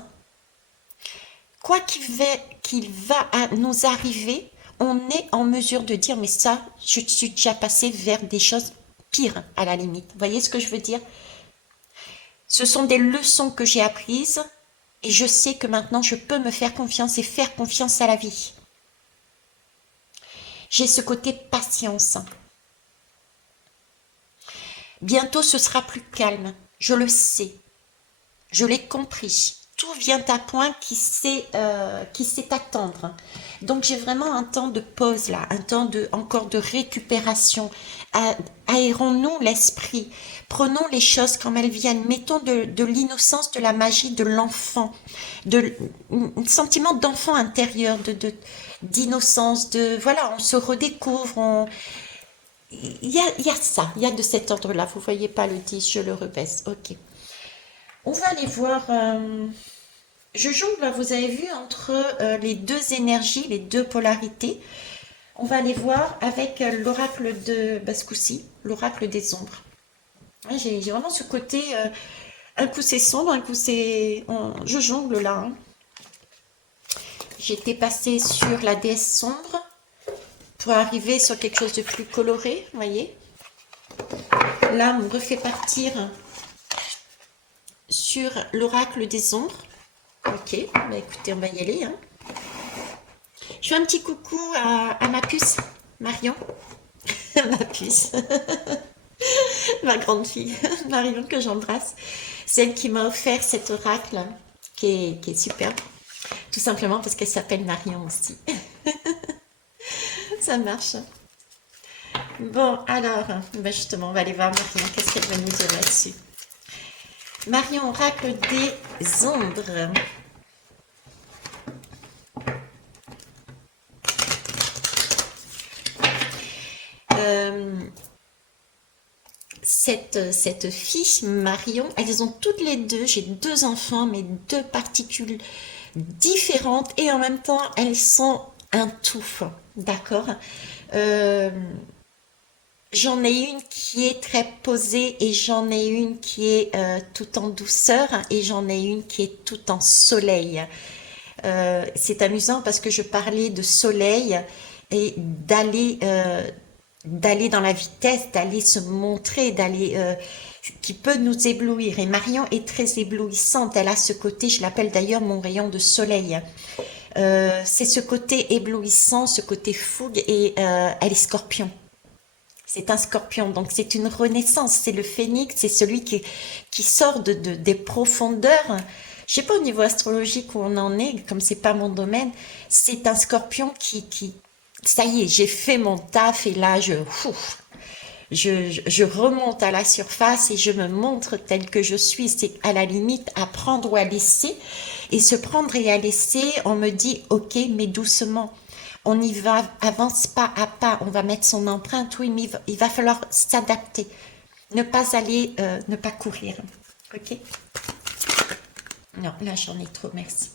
Quoi qu'il va nous arriver, on est en mesure de dire, mais ça, je suis déjà passé vers des choses pires à la limite. Vous voyez ce que je veux dire? Ce sont des leçons que j'ai apprises et je sais que maintenant je peux me faire confiance et faire confiance à la vie. J'ai ce côté patience. Bientôt ce sera plus calme, je le sais, je l'ai compris. Tout vient à point qui sait attendre. Donc j'ai vraiment un temps de pause là, un temps encore de récupération. Aérons-nous l'esprit, prenons les choses comme elles viennent, mettons de l'innocence, de la magie, de l'enfant, un sentiment d'enfant intérieur, d'innocence, voilà, on se redécouvre, il y a ça, il y a de cet ordre-là. Vous voyez pas le 10, je le rebaisse. Ok. On va aller voir. Je jongle, vous avez vu, entre les deux énergies, les deux polarités. On va aller voir avec l'oracle de Bascoussi, l'oracle des ombres. J'ai vraiment ce côté. Un coup c'est sombre, un coup c'est. Je jongle là. Hein. J'étais passée sur la déesse sombre pour arriver sur quelque chose de plus coloré, vous voyez. Là, on me refait partir sur l'oracle des ombres. Ok, bah écoutez, on va y aller. Hein. Je fais un petit coucou à ma puce, Marion. Ma puce. Ma grande fille, Marion, que j'embrasse. Celle qui m'a offert cet oracle qui est superbe. Tout simplement parce qu'elle s'appelle Marion aussi. Ça marche. Bon, alors, bah justement, on va aller voir Marion. Qu'est-ce qu'elle va nous dire là-dessus? Marion, oracle des ombres. Cette fille, Marion, elles ont toutes les deux, j'ai deux enfants, mais deux particules différentes et en même temps, elles sont un tout, d'accord. J'en ai une qui est très posée et j'en ai une qui est tout en douceur et j'en ai une qui est tout en soleil. C'est amusant parce que je parlais de soleil et d'aller dans la vitesse, d'aller se montrer, qui peut nous éblouir. Et Marion est très éblouissante. Elle a ce côté, je l'appelle d'ailleurs mon rayon de soleil. C'est ce côté éblouissant, ce côté fougue et elle est scorpion. C'est un scorpion, donc c'est une renaissance, c'est le phénix, c'est celui qui sort des profondeurs. Je sais pas au niveau astrologique où on en est, comme c'est pas mon domaine, c'est un scorpion ça y est, j'ai fait mon taf et là je remonte à la surface et je me montre telle que je suis. C'est à la limite à prendre ou à laisser. Et se prendre et à laisser, on me dit ok, mais doucement. On y va, avance pas à pas, on va mettre son empreinte, oui, mais il va falloir s'adapter. Ne pas aller, ne pas courir. Ok? Non, là j'en ai trop, merci.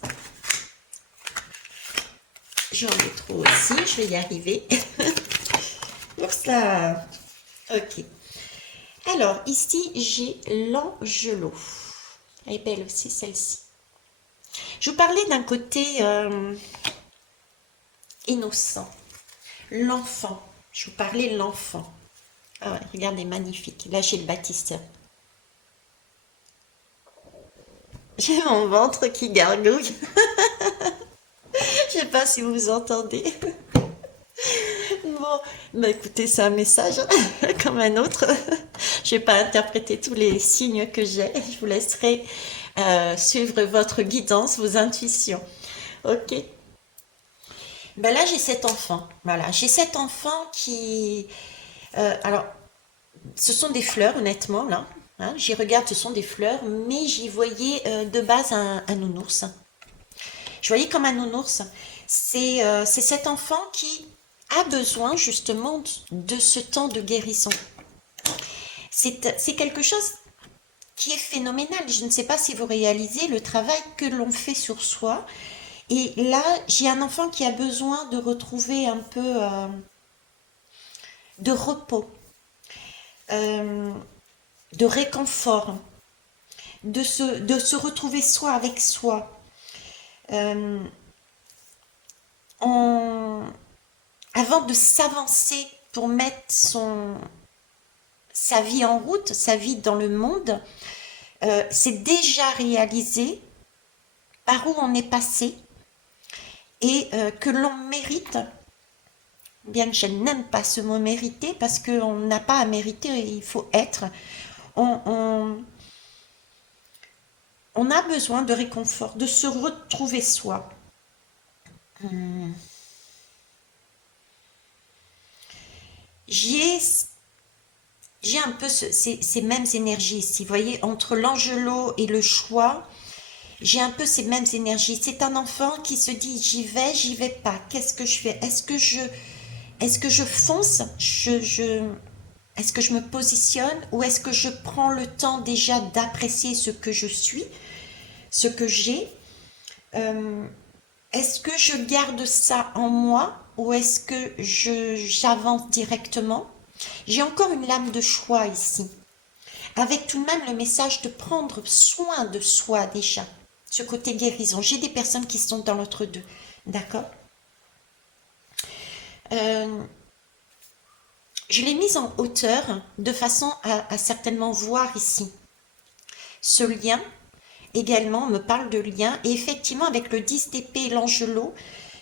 J'en ai trop aussi, je vais y arriver. Oups là. Ok. Alors, ici, j'ai l'Angelo. Elle est belle aussi, celle-ci. Je vous parlais d'un côté innocent. L'enfant. Je vous parlais de l'enfant. Ah ouais, regardez, magnifique. Là, j'ai le bâtisseur. J'ai mon ventre qui gargouille. Je sais pas si vous entendez. Bon, bah écoutez, c'est un message comme un autre. Je vais pas interpréter tous les signes que j'ai. Je vous laisserai suivre votre guidance, vos intuitions. Ok. Ben là, j'ai cet enfant. Voilà, j'ai cet enfant qui. Alors, ce sont des fleurs, honnêtement, là. Hein, j'y regarde, ce sont des fleurs, mais j'y voyais de base un nounours. Je voyais comme un nounours. C'est cet enfant qui a besoin justement de ce temps de guérison. C'est quelque chose qui est phénoménal. Je ne sais pas si vous réalisez le travail que l'on fait sur soi. Et là, j'ai un enfant qui a besoin de retrouver un peu de repos, euh, de réconfort, de se retrouver soi avec soi. Euh, en- Avant de s'avancer pour mettre sa vie en route, sa vie dans le monde, c'est déjà réalisé par où on est passé et que l'on mérite, bien que je n'aime pas ce mot mériter, parce qu'on n'a pas à mériter, il faut être. On, on, on a besoin de réconfort, de se retrouver soi. Hum. J'ai j'ai un peu ces mêmes énergies ici. Vous voyez, entre l'angelot et le choix, j'ai un peu ces mêmes énergies. C'est un enfant qui se dit j'y vais pas. Qu'est-ce que je fais? Est-ce que je fonce? Est-ce que je me positionne ou est-ce que je prends le temps déjà d'apprécier ce que je suis, ce que j'ai? Euh, Est-ce que je garde ça en moi ou est-ce que j'avance directement? J'ai encore une lame de choix ici, avec tout de même le message de prendre soin de soi déjà, ce côté guérison. J'ai des personnes qui sont dans l'entre-deux, d'accord? Euh, je l'ai mise en hauteur de façon à certainement voir ici ce lien. Également, on me parle de lien. Et effectivement, avec le 10 d'épée et l'angelot,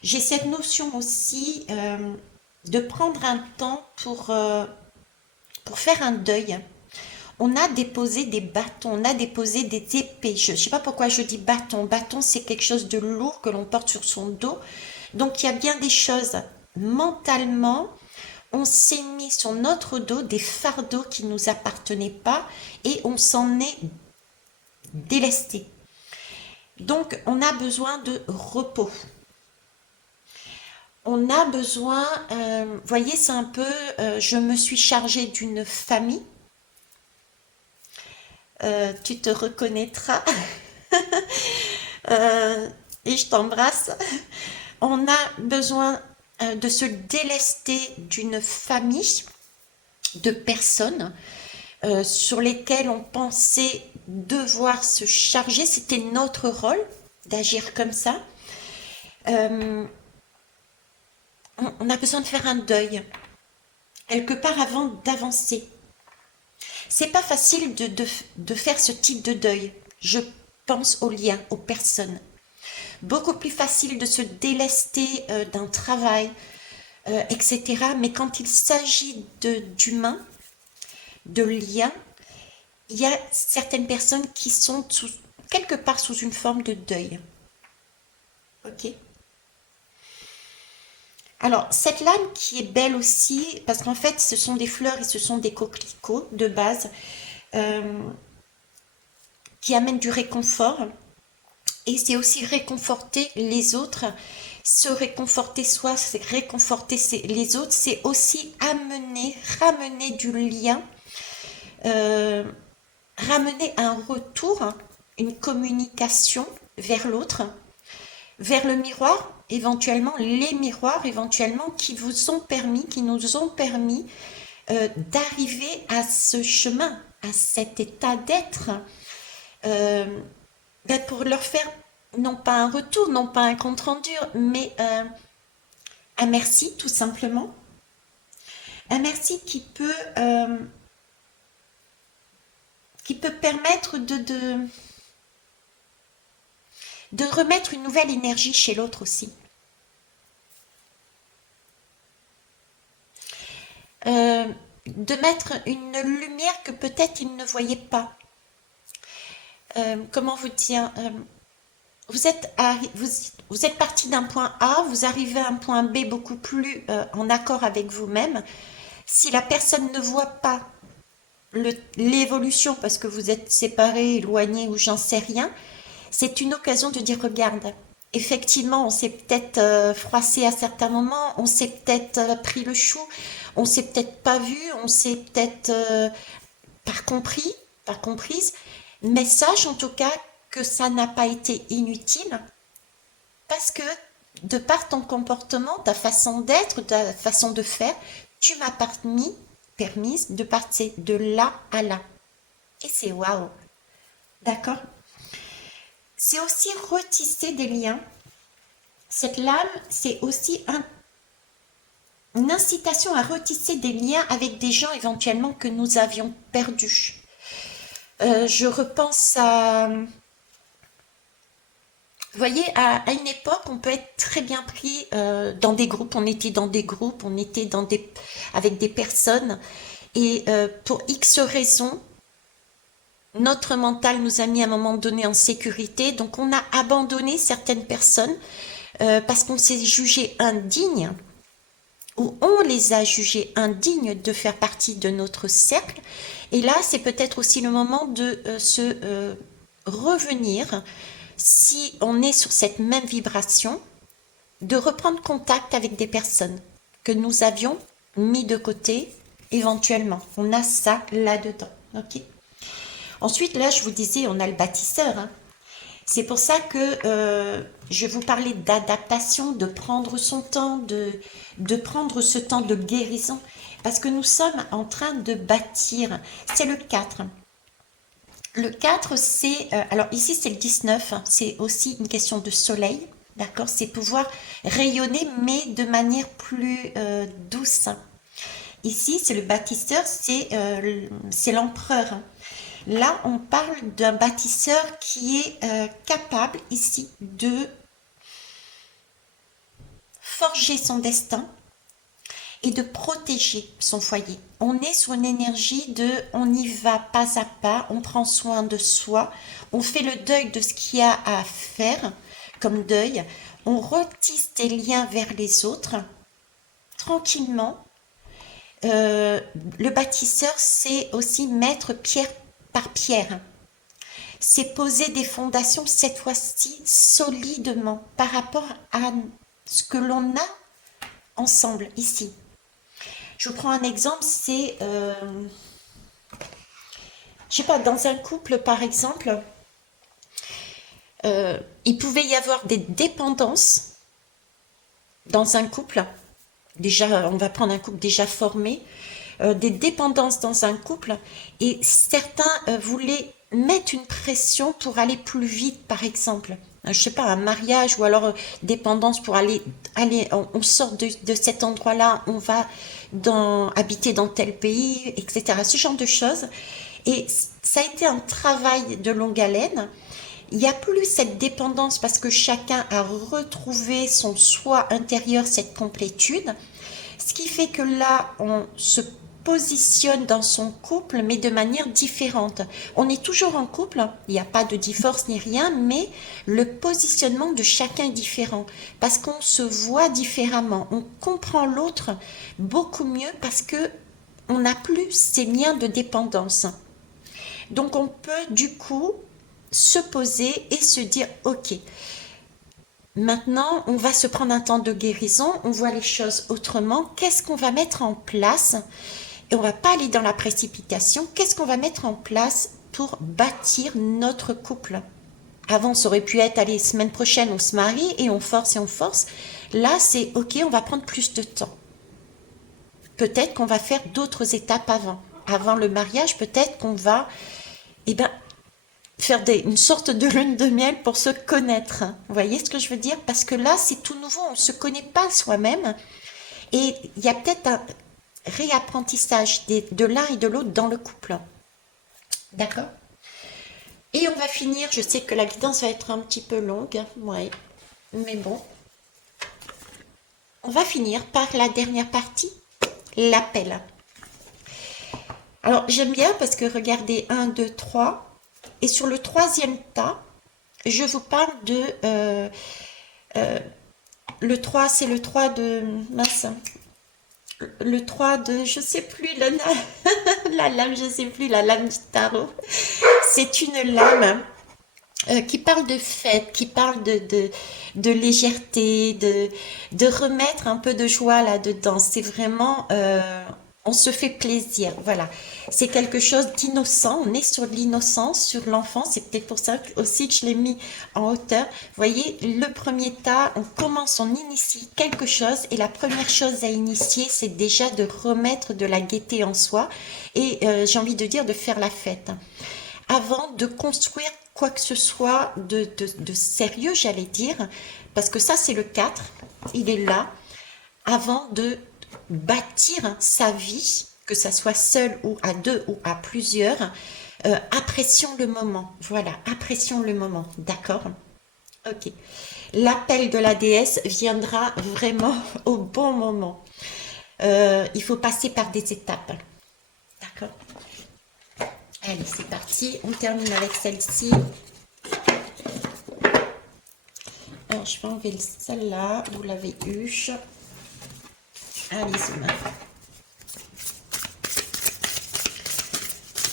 j'ai cette notion aussi de prendre un temps pour faire un deuil. On a déposé des bâtons, on a déposé des épées. Je ne sais pas pourquoi je dis bâton. Bâton, c'est quelque chose de lourd que l'on porte sur son dos. Donc, il y a bien des choses mentalement. On s'est mis sur notre dos des fardeaux qui ne nous appartenaient pas et on s'en est délesté. Donc, on a besoin de repos. On a besoin, vous voyez, c'est un peu, je me suis chargée d'une famille, tu te reconnaîtras, et je t'embrasse. On a besoin de se délester d'une famille de personnes sur lesquelles on pensait devoir se charger. C'était notre rôle d'agir comme ça. Euh, on a besoin de faire un deuil quelque part avant d'avancer. C'est pas facile de faire ce type de deuil. Je pense aux liens, aux personnes. Beaucoup plus facile de se délester d'un travail, etc. Mais quand il s'agit d'humains, de liens, il y a certaines personnes qui sont quelque part sous une forme de deuil. Ok. Alors, cette lame qui est belle aussi, parce qu'en fait, ce sont des fleurs et ce sont des coquelicots de base, euh, qui amènent du réconfort. Et c'est aussi réconforter les autres. Se réconforter soi, c'est réconforter les autres, c'est aussi ramener du lien, euh, ramener un retour, une communication vers l'autre, vers le miroir, éventuellement, les miroirs, éventuellement, qui nous ont permis d'arriver à ce chemin, à cet état d'être, euh, pour leur faire non pas un retour, non pas un compte rendu, mais un merci tout simplement. Un merci qui peut permettre de remettre une nouvelle énergie chez l'autre aussi. De mettre une lumière que peut-être il ne voyait pas. Comment vous dire, vous êtes parti d'un point A, vous arrivez à un point B beaucoup plus en accord avec vous-même. Si la personne ne voit pas l'évolution parce que vous êtes séparés, éloignés ou j'en sais rien, c'est une occasion de dire regarde. Effectivement, on s'est peut-être froissé à certains moments, on s'est peut-être pris le chou, on s'est peut-être pas vu, on s'est peut-être pas compris, pas comprise, mais sache en tout cas que ça n'a pas été inutile parce que de par ton comportement, ta façon d'être, ta façon de faire, tu m'as permise de partir de là à là. Et c'est waouh, d'accord? C'est aussi retisser des liens. Cette lame, c'est aussi une incitation à retisser des liens avec des gens éventuellement que nous avions perdus. Je repense à... Vous voyez, à une époque, on peut être très bien pris dans des groupes. On était dans des groupes, on était avec des personnes. Et pour X raisons, notre mental nous a mis à un moment donné en sécurité. Donc on a abandonné certaines personnes parce qu'on s'est jugé indigne ou on les a jugés indignes de faire partie de notre cercle. Et là, c'est peut-être aussi le moment de se revenir, si on est sur cette même vibration, de reprendre contact avec des personnes que nous avions mis de côté éventuellement. On a ça là-dedans. Ok. Ensuite, là, je vous disais, on a le bâtisseur. Hein. C'est pour ça que je vous parlais d'adaptation, de prendre son temps, de prendre ce temps de guérison. Parce que nous sommes en train de bâtir. C'est le 4. Le 4, c'est... alors ici, c'est le 19. C'est aussi une question de soleil. D'accord? C'est pouvoir rayonner, mais de manière plus douce. Ici, c'est le bâtisseur, c'est l'empereur. Là, on parle d'un bâtisseur qui est capable ici de forger son destin et de protéger son foyer. On est sur une énergie de on y va pas à pas, on prend soin de soi, on fait le deuil de ce qu'il y a à faire comme deuil, on retisse des liens vers les autres tranquillement. Le bâtisseur, c'est aussi mettre pierre par pierre. C'est poser des fondations, cette fois-ci, solidement par rapport à ce que l'on a ensemble ici. Je vous prends un exemple, c'est, je sais pas, dans un couple par exemple, il pouvait y avoir des dépendances dans un couple. Déjà, on va prendre un couple déjà formé, des dépendances dans un couple, et certains voulaient mettre une pression pour aller plus vite, par exemple. Je sais pas, un mariage ou alors dépendance pour aller on sort de cet endroit-là, on va habiter dans tel pays, etc. Ce genre de choses. Et ça a été un travail de longue haleine. Il n'y a plus cette dépendance parce que chacun a retrouvé son soi intérieur, cette complétude. Ce qui fait que là, on se positionne dans son couple, mais de manière différente. On est toujours en couple, il n'y a pas de divorce ni rien, mais le positionnement de chacun est différent. Parce qu'on se voit différemment, on comprend l'autre beaucoup mieux parce que on n'a plus ces liens de dépendance. Donc on peut du coup se poser et se dire ok, maintenant on va se prendre un temps de guérison, on voit les choses autrement, qu'est-ce qu'on va mettre en place et on va pas aller dans la précipitation, qu'est-ce qu'on va mettre en place pour bâtir notre couple. Avant ça aurait pu être allez, semaine prochaine on se marie et on force, là c'est ok, on va prendre plus de temps, peut-être qu'on va faire d'autres étapes avant le mariage, peut-être qu'on va faire une sorte de lune de miel pour se connaître. Vous voyez ce que je veux dire? Parce que là, c'est tout nouveau, on ne se connaît pas soi-même. Et il y a peut-être un réapprentissage de l'un et de l'autre dans le couple. D'accord? Et on va finir, je sais que la guidance va être un petit peu longue, ouais, mais bon. On va finir par la dernière partie, l'appel. Alors, j'aime bien parce que regardez, un, 2, 3. Et sur le troisième tas, je vous parle de... le 3, c'est le 3 de... Mince. Le 3 de... Je sais plus, la lame, je sais plus, la lame du tarot. C'est une lame qui parle de fête, qui parle de légèreté, de remettre un peu de joie là-dedans. C'est vraiment, on se fait plaisir, voilà. C'est quelque chose d'innocent, on est sur l'innocence, sur l'enfance, c'est peut-être pour ça aussi que je l'ai mis en hauteur. Vous voyez, le premier tas, on commence, on initie quelque chose, et la première chose à initier, c'est déjà de remettre de la gaieté en soi, et j'ai envie de dire de faire la fête avant de construire quoi que ce soit de sérieux, j'allais dire, parce que ça, c'est le 4, il est là, avant de bâtir sa vie, que ça soit seul ou à deux ou à plusieurs, apprécions le moment. Voilà, apprécions le moment, d'accord? Ok. L'appel de la déesse viendra vraiment au bon moment. Il faut passer par des étapes, d'accord? Allez, c'est parti. On termine avec celle-ci. Alors, je vais enlever celle-là. Vous l'avez eu. Allez, zoom.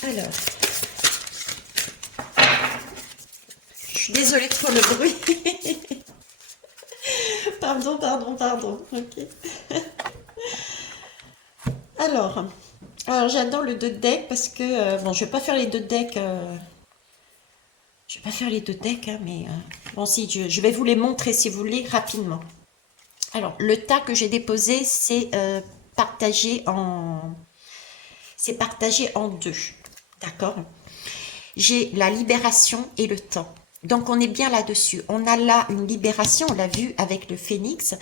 Alors, je suis désolée pour le bruit. Pardon, pardon, pardon. Ok. Alors, j'adore le 2 deck parce que, bon, je vais pas faire les deux decks. Je vais pas faire les deux decks, hein, mais bon, si, je vais vous les montrer si vous voulez rapidement. Alors, le tas que j'ai déposé, c'est partagé en deux. D'accord? J'ai la libération et le temps. Donc, on est bien là-dessus. On a là une libération, on l'a vu avec le phénix.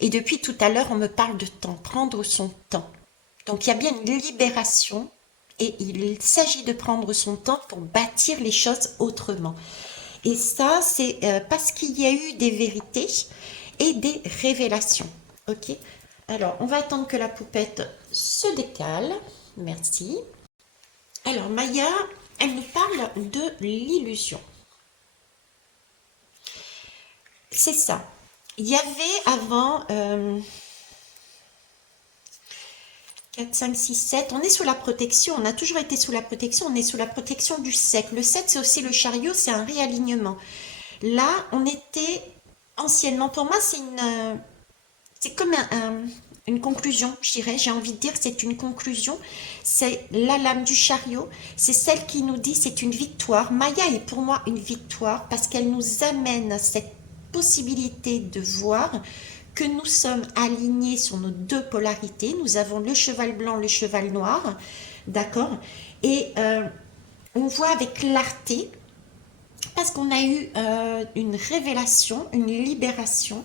Et depuis tout à l'heure, on me parle de temps, prendre son temps. Donc, il y a bien une libération et il s'agit de prendre son temps pour bâtir les choses autrement. Et ça, c'est parce qu'il y a eu des vérités et des révélations. Ok? Alors, on va attendre que la poupette se décale. Merci. Alors, Maya, elle nous parle de l'illusion. C'est ça. Il y avait avant 4, 5, 6, 7. On est sous la protection. On a toujours été sous la protection. On est sous la protection du 7. Le 7, c'est aussi le chariot. C'est un réalignement. Là, on était anciennement. Pour moi, c'est comme une conclusion, je dirais. J'ai envie de dire que c'est une conclusion. C'est la lame du chariot. C'est celle qui nous dit c'est une victoire. Maya est pour moi une victoire parce qu'elle nous amène cette possibilité de voir que nous sommes alignés sur nos deux polarités. Nous avons le cheval blanc, le cheval noir. D'accord? Et on voit avec clarté parce qu'on a eu une révélation, une libération.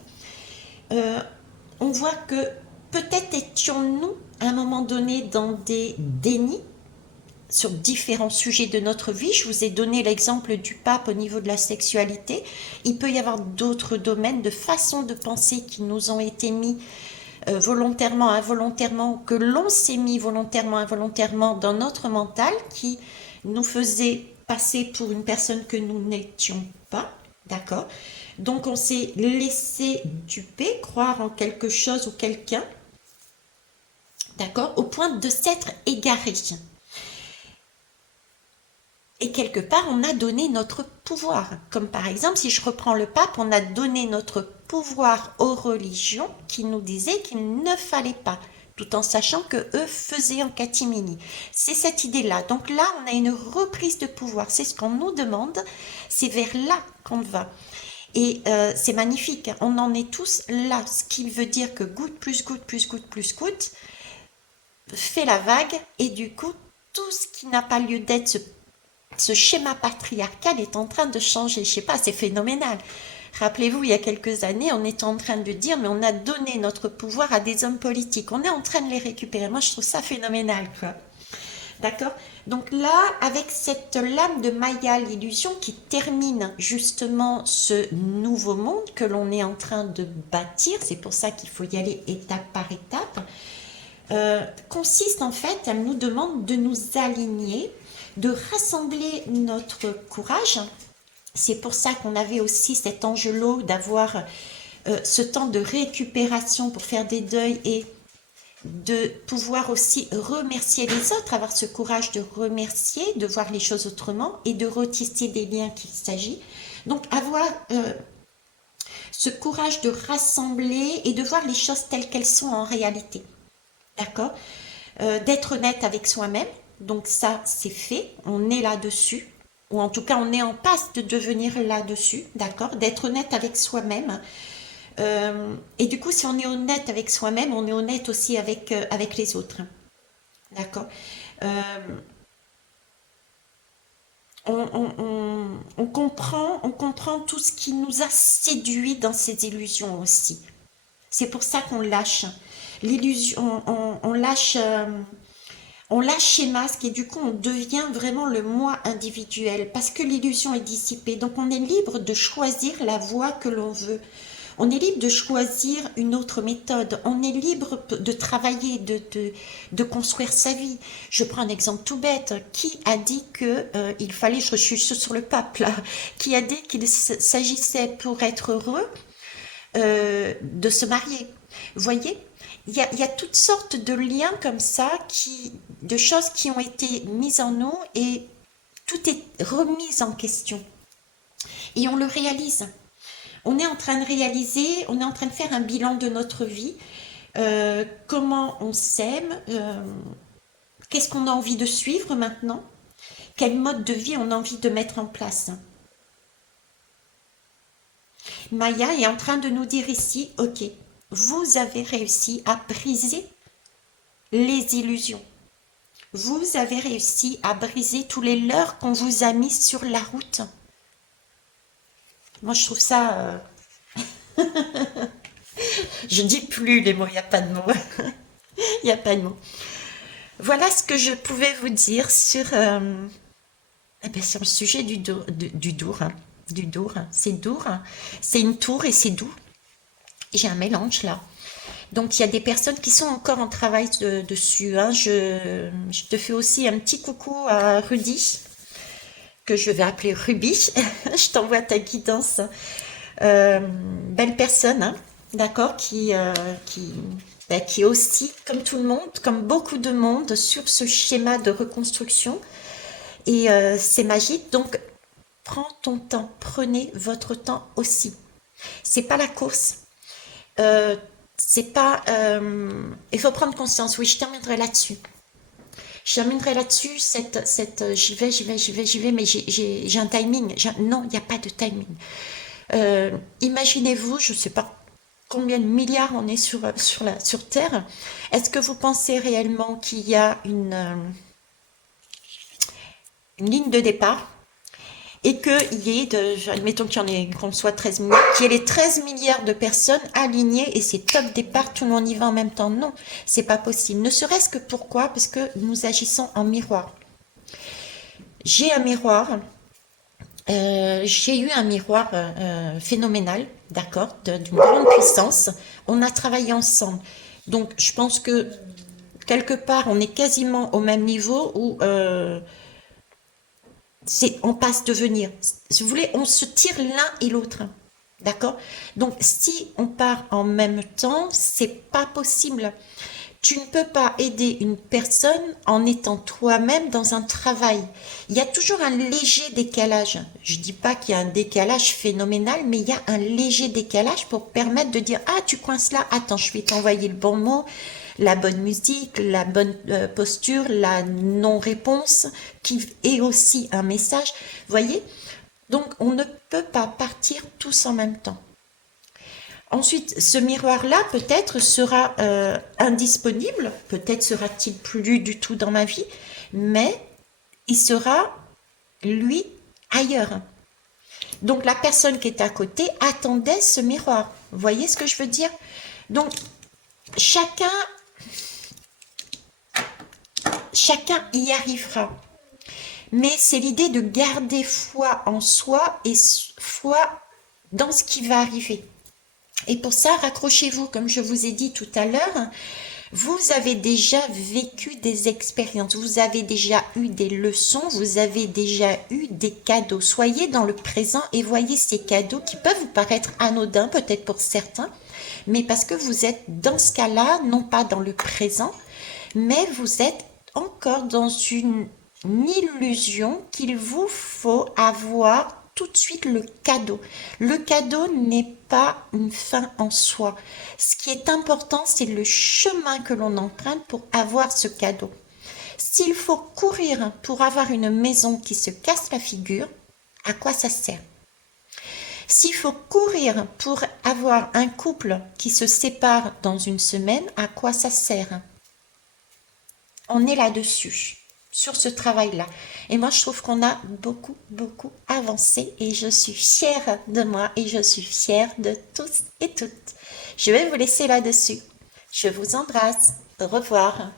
On voit que peut-être étions-nous à un moment donné dans des dénis sur différents sujets de notre vie. Je vous ai donné l'exemple du pape au niveau de la sexualité. Il peut y avoir d'autres domaines de façons de penser qui nous ont été mis volontairement, involontairement, que l'on s'est mis volontairement, involontairement dans notre mental, qui nous faisait passer pour une personne que nous n'étions pas, d'accord? Donc on s'est laissé duper, croire en quelque chose ou quelqu'un, d'accord, au point de s'être égaré. Et quelque part, on a donné notre pouvoir. Comme par exemple, si je reprends le pape, on a donné notre pouvoir aux religions qui nous disaient qu'il ne fallait pas, tout en sachant que eux faisaient en catimini. C'est cette idée-là. Donc là, on a une reprise de pouvoir. C'est ce qu'on nous demande. C'est vers là qu'on va. Et c'est magnifique. On en est tous là. Ce qui veut dire que goutte plus goutte plus goutte plus goutte fait la vague. Et du coup, tout ce qui n'a pas lieu d'être, ce schéma patriarcal est en train de changer. Je sais pas, c'est phénoménal. Rappelez-vous, il y a quelques années, on était en train de dire, mais on a donné notre pouvoir à des hommes politiques. On est en train de les récupérer. Moi, je trouve ça phénoménal, quoi. D'accord? Donc là, avec cette lame de Maya, l'illusion qui termine justement ce nouveau monde que l'on est en train de bâtir, c'est pour ça qu'il faut y aller étape par étape, consiste en fait, elle nous demande de nous aligner, de rassembler notre courage. C'est pour ça qu'on avait aussi cet angelot d'avoir ce temps de récupération pour faire des deuils et de pouvoir aussi remercier les autres, avoir ce courage de remercier, de voir les choses autrement et de retisser des liens qu'il s'agit. Donc avoir ce courage de rassembler et de voir les choses telles qu'elles sont en réalité. D'accord? D'être honnête avec soi-même. Donc ça, c'est fait. On est là-dessus. Ou en tout cas, on est en passe de devenir là-dessus. D'accord? D'être honnête avec soi-même. Et du coup, si on est honnête avec soi-même, on est honnête aussi avec les autres. D'accord? Euh, on comprend tout ce qui nous a séduit dans ces illusions aussi. C'est pour ça qu'on lâche. L'illusion, on lâche les masques et du coup on devient vraiment le moi individuel parce que l'illusion est dissipée. Donc on est libre de choisir la voie que l'on veut. On est libre de choisir une autre méthode. On est libre de travailler, de construire sa vie. Je prends un exemple tout bête. Qui a dit que il fallait, je suis sur le pape là, qui a dit qu'il s'agissait pour être heureux de se marier. Vous voyez, il y a toutes sortes de liens comme ça, de choses qui ont été mises en nous et tout est remis en question. Et on le réalise. On est en train de réaliser, on est en train de faire un bilan de notre vie, comment on s'aime, qu'est-ce qu'on a envie de suivre maintenant, quel mode de vie on a envie de mettre en place. Maya est en train de nous dire ici, ok, vous avez réussi à briser les illusions. Vous avez réussi à briser tous les leurres qu'on vous a mis sur la route. Moi, je trouve ça... je dis plus les mots, il n'y a pas de mots. Il n'y a pas de mots. Voilà ce que je pouvais vous dire sur le sujet du dour. Hein. Du dour. C'est dour. C'est une tour et c'est doux. J'ai un mélange là. Donc il y a des personnes qui sont encore en travail dessus. Hein. Je te fais aussi un petit coucou à Rudy, que je vais appeler Ruby. Je t'envoie ta guidance. Belle personne, hein, d'accord, qui est aussi, comme tout le monde, comme beaucoup de monde, sur ce schéma de reconstruction. Et c'est magique. Donc, prends ton temps. Prenez votre temps aussi. C'est pas la course. Euh, c'est pas. Il faut prendre conscience. Oui, je terminerai là-dessus. Je terminerai là-dessus. J'y vais, mais j'ai un timing. Non, il n'y a pas de timing. Imaginez-vous, je ne sais pas combien de milliards on est sur Terre. Est-ce que vous pensez réellement qu'il y a une ligne de départ et qu'il y ait, admettons qu'on soit 13 milliards, qu'il y ait les 13 milliards de personnes alignées et c'est top départ, tout le monde y va en même temps? Non, c'est pas possible. Ne serait-ce que pourquoi? Parce que nous agissons en miroir. J'ai un miroir. J'ai eu un miroir phénoménal, d'accord, d'une grande puissance. On a travaillé ensemble. Donc, je pense que quelque part, on est quasiment au même niveau où on passe devenir. Si vous voulez, on se tire l'un et l'autre. D'accord? Donc, si on part en même temps, c'est pas possible. Tu ne peux pas aider une personne en étant toi-même dans un travail. Il y a toujours un léger décalage. Je ne dis pas qu'il y a un décalage phénoménal, mais il y a un léger décalage pour permettre de dire, ah, tu coinces là, attends, je vais t'envoyer le bon mot, la bonne musique, la bonne posture, la non-réponse, qui est aussi un message. Vous voyez? Donc, on ne peut pas partir tous en même temps. Ensuite, ce miroir-là, peut-être, sera indisponible, peut-être sera-t-il plus du tout dans ma vie, mais il sera, lui, ailleurs. Donc, la personne qui est à côté attendait ce miroir. Vous voyez ce que je veux dire? Donc, chacun chacun y arrivera. Mais c'est l'idée de garder foi en soi et foi dans ce qui va arriver. Et pour ça, raccrochez-vous, comme je vous ai dit tout à l'heure, vous avez déjà vécu des expériences, vous avez déjà eu des leçons, vous avez déjà eu des cadeaux. Soyez dans le présent et voyez ces cadeaux qui peuvent vous paraître anodins, peut-être pour certains, mais parce que vous êtes dans ce cas-là, non pas dans le présent, mais vous êtes encore dans une illusion qu'il vous faut avoir tout de suite le cadeau. Le cadeau n'est pas une fin en soi. Ce qui est important, c'est le chemin que l'on emprunte pour avoir ce cadeau. S'il faut courir pour avoir une maison qui se casse la figure, à quoi ça sert? S'il faut courir pour avoir un couple qui se sépare dans une semaine, à quoi ça sert? On est là-dessus, sur ce travail-là. Et moi, je trouve qu'on a beaucoup, beaucoup avancé et je suis fière de moi et je suis fière de tous et toutes. Je vais vous laisser là-dessus. Je vous embrasse. Au revoir.